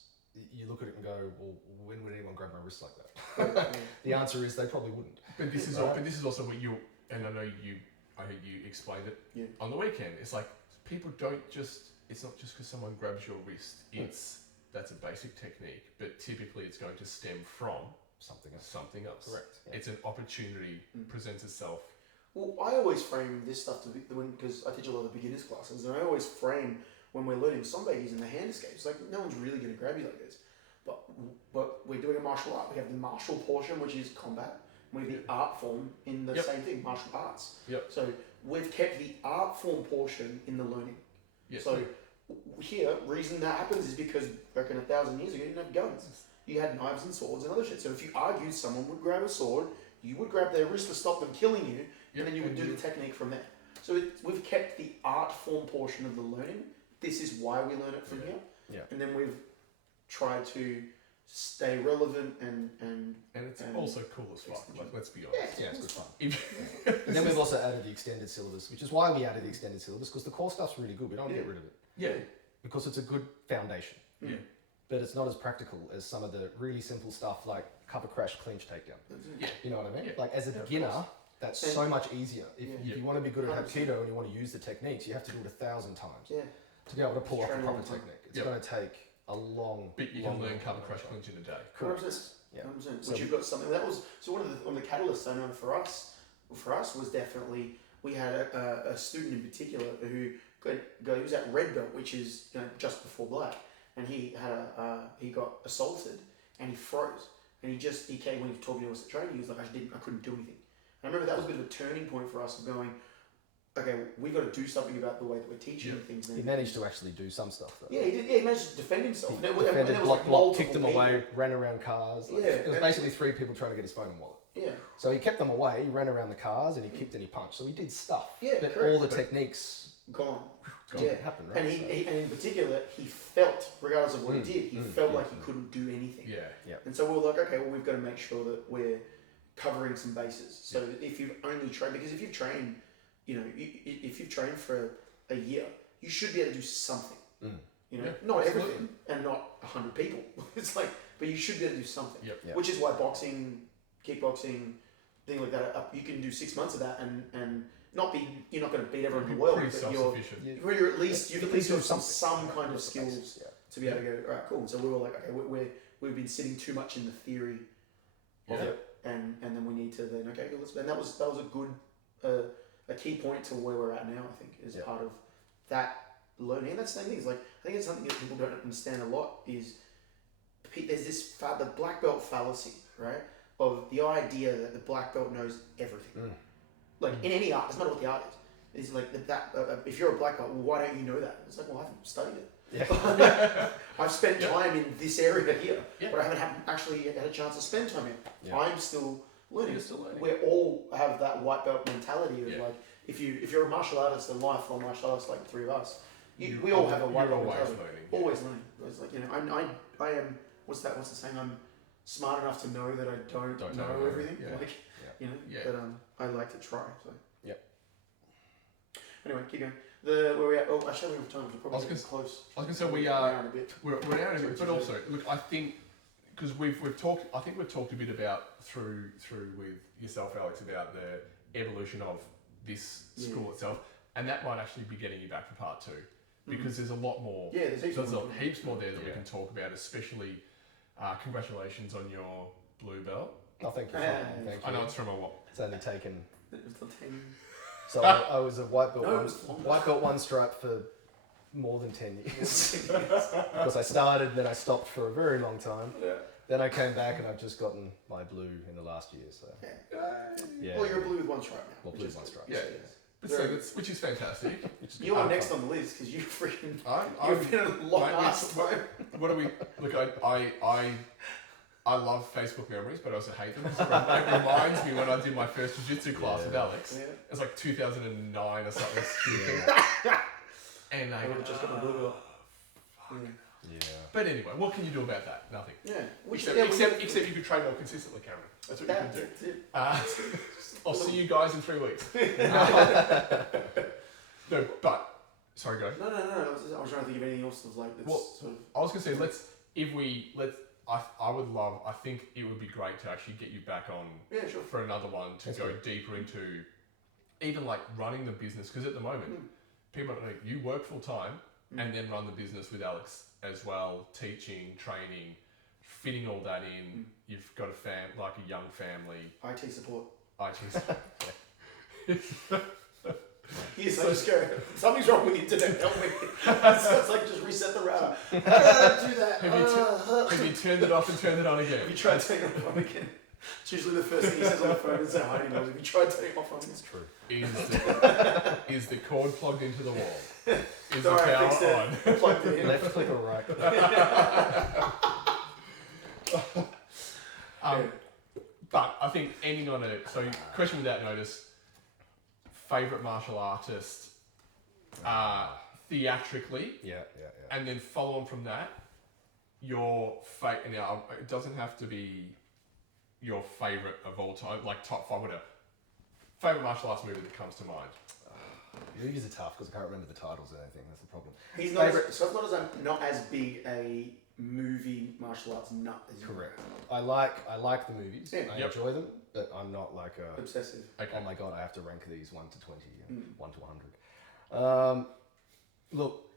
you look at it and go, well, when would anyone grab my wrist like that? The answer is they probably wouldn't. But this is also what you, and I heard you explained it on the weekend. It's like people don't just. It's not just because someone grabs your wrist. That's a basic technique, but typically it's going to stem from something else. Correct. Yeah. It's an opportunity presents itself. Well, I always frame this stuff to be because I teach a lot of beginners classes, and I always frame when we're learning sombeggis in the hand escapes. Like no one's really going to grab you like this, but we're doing a martial art. We have the martial portion, which is combat. We have the art form in the same thing, martial arts. Yep. So we've kept the art form portion in the learning. Yes. So here, reason that happens is because I reckon 1,000 years ago you didn't have guns. You had knives and swords and other shit. So if you argued, someone would grab a sword, you would grab their wrist to stop them killing you, and then you would do the technique from there. So we've kept the art form portion of the learning. This is why we learn it from here. Yeah. And then we've tried to stay relevant and it's also cool as fuck. Like, let's be honest. Yeah, it's good fun. And then we've also added the extended syllabus, which is why we added the extended syllabus, because the core stuff's really good. We don't want to get rid of it. Yeah. Because it's a good foundation. Yeah. But it's not as practical as some of the really simple stuff like cover crash, clinch, takedown. Yeah. You know what I mean? Yeah. Like as a beginner, that's so much easier. If you want to be good at Hapkido and you want to use the techniques, you have to do it 1,000 times to be able to pull off the proper technique. It's going to take a long. But you can learn cover crash, clinch in a day. Correct. 100%. Which you've got something that was one of the catalysts I know for us was definitely we had a student in particular who he was at red belt, which is just before black, and he got assaulted and he froze, and he came when he was talking to us at training. He was like, I couldn't do anything. And I remember that was a bit of a turning point for us of going, okay, we got to do something about the way that we're teaching things. He managed to actually do some stuff though. Yeah, he did. Yeah, he managed to defend himself. He defended, blocked, kicked them away, ran around cars. Like, it was basically 3 people trying to get his phone and wallet. Yeah. So he kept them away, he ran around the cars, and he kicked and he punched. So he did stuff. Yeah, but correct. all the techniques gone. Didn't happen, right? And and in particular, he felt, regardless of what he did, he felt like he couldn't do anything. Yeah. And so we were like, okay, well, we've got to make sure that we're covering some bases. So that if you've only trained, because if you've trained, if you've trained for a year, you should be able to do something. Not everything and not 100 people. It's like, but you should be able to do something. Yep. Which is why boxing, kickboxing, things like that, you can do 6 months of that and you're not going to beat everyone in the world, pretty but self-sufficient. you're at least you've at least got some kind of skills basis, to be able to go. All right, cool. And so we were like, okay, we've been sitting too much in the theory of it, and then we need to then and that was a good a key point to where we're at now. I think is part of that learning. And that's the same thing. Is like I think it's something that people don't understand a lot is there's this the black belt fallacy, right? Of the idea that the black belt knows everything. Like in any art, doesn't matter what the art is. It's like if you're a black belt, well, why don't you know that? It's like, well, I haven't studied it. Yeah. I've spent time in this area here, but I haven't actually had a chance to spend time here. Yeah. I'm still learning. You're still learning. We all have that white belt mentality of like, if you're a martial artist, a lifelong martial artist, like the three of us, we all have a white belt mentality. Always learning. It's like I am. What's the saying? I'm smart enough to know that I don't know everything. Yeah. Like, but I like to try. So. Anyway, keep going. Where we at? Oh, actually, we have time. We're probably getting close. I was going to say We're down a bit. we're an hour and a bit, but also look, I think because we've talked, I think we've talked a bit about through with yourself, Alex, about the evolution of this school itself, and that might actually be getting you back for part 2 because there's a lot more. Yeah, there's heaps more there that we can talk about, especially congratulations on your blue belt. Oh, thank you. Thank you. I know it's from a what? It's only taken. It was the 10. So I was a white belt, No, it was longer. white belt one stripe for more than 10 years. Because I started, then I stopped for a very long time. Yeah. Then I came back and I've just gotten my blue in the last year. So yeah. Well, you're a blue with one stripe now. Well, blue with one stripe. Yeah. Which is fantastic. You're next on the list because you freaking. I've You've been a long ass time. What do we look? I love Facebook memories, but I also hate them. It reminds me when I did my first jiu-jitsu class with Alex. Yeah. It was like 2009 or something stupid. And I just got my blue belt. Yeah. But anyway, what can you do about that? Nothing. Yeah. Except you could train more consistently, Cameron. That's what you can do. That's it. I'll see you guys in 3 weeks. No, but sorry, go. No. I was trying to think of anything else that's like this. Well, sort of. I was gonna say I would love. I think it would be great to actually get you back on. Yeah, sure. For another one to go deeper into, even like running the business, because at the moment, people don't know you work full time and then run the business with Alex as well, teaching, training, fitting all that in. You've got a young family. IT support. IT. He's like, just go, something's wrong with the internet, help me. So it's like, just reset the router. Do that. Have you turned it off and turned it on again? Have you tried turning it on again? It's usually the first thing he says on the phone is how hiding knows. Have you tried turning it off on this? True. Is the cord plugged into the wall? Is Sorry, the I fixed power it. on? Plugged it in. Left click or right? But I think ending on question without notice, favourite martial artist theatrically, and then follow on from that, your now it doesn't have to be your favourite of all time, like top 5, whatever. Favourite martial arts movie that comes to mind. Movies are tough because I can't remember the titles or anything. That's the problem. He's not not as big a movie martial arts nut as you. Correct. I like the movies. Yeah. I enjoy them, but I'm not like a obsessive. Okay. Oh my god, I have to rank these 1 to 20 and 1 to 100. Look,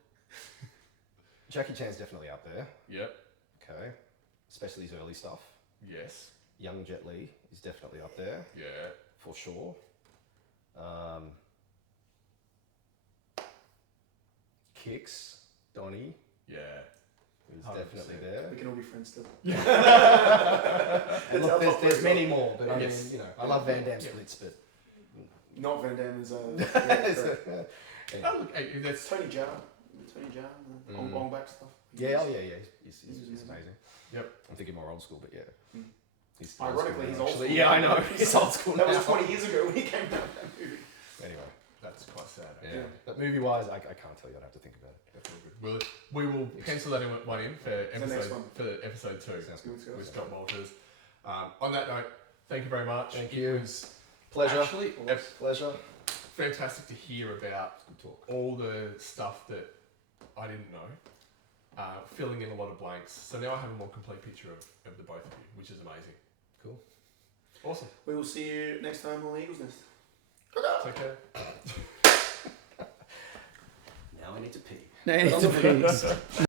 Jackie Chan's definitely up there. Yep. Okay. Especially his early stuff. Yes. Young Jet Li is definitely up there. Yeah. For sure. Kicks, Donnie. Yeah. He's 100%. definitely there. We can all be friends still. And look, there's many more, but I mean, I love Van Damme splits, but not Van Damme is that's Tony Jaa, on back stuff. Yeah, he's amazing. Yep. I'm thinking more old school, but yeah. He's ironically, he's old school. Yeah, I know. He's old school now. That was 20 years ago when he came out of that movie. Anyway. That's quite sad. Yeah. But movie-wise, I can't tell you. I'd have to think about it. Definitely good. We will pencil that one in for episode 2 Sounds good. with Scott Walters. On that note, thank you very much. Thank you. It was Pleasure. Actually, pleasure. Fantastic to hear about all the stuff that I didn't know. Filling in a lot of blanks. So now I have a more complete picture of the both of you, which is amazing. Cool. Awesome. We will see you next time on the Eagles Nest. Take care. Now I need to pee. Now I need to pee.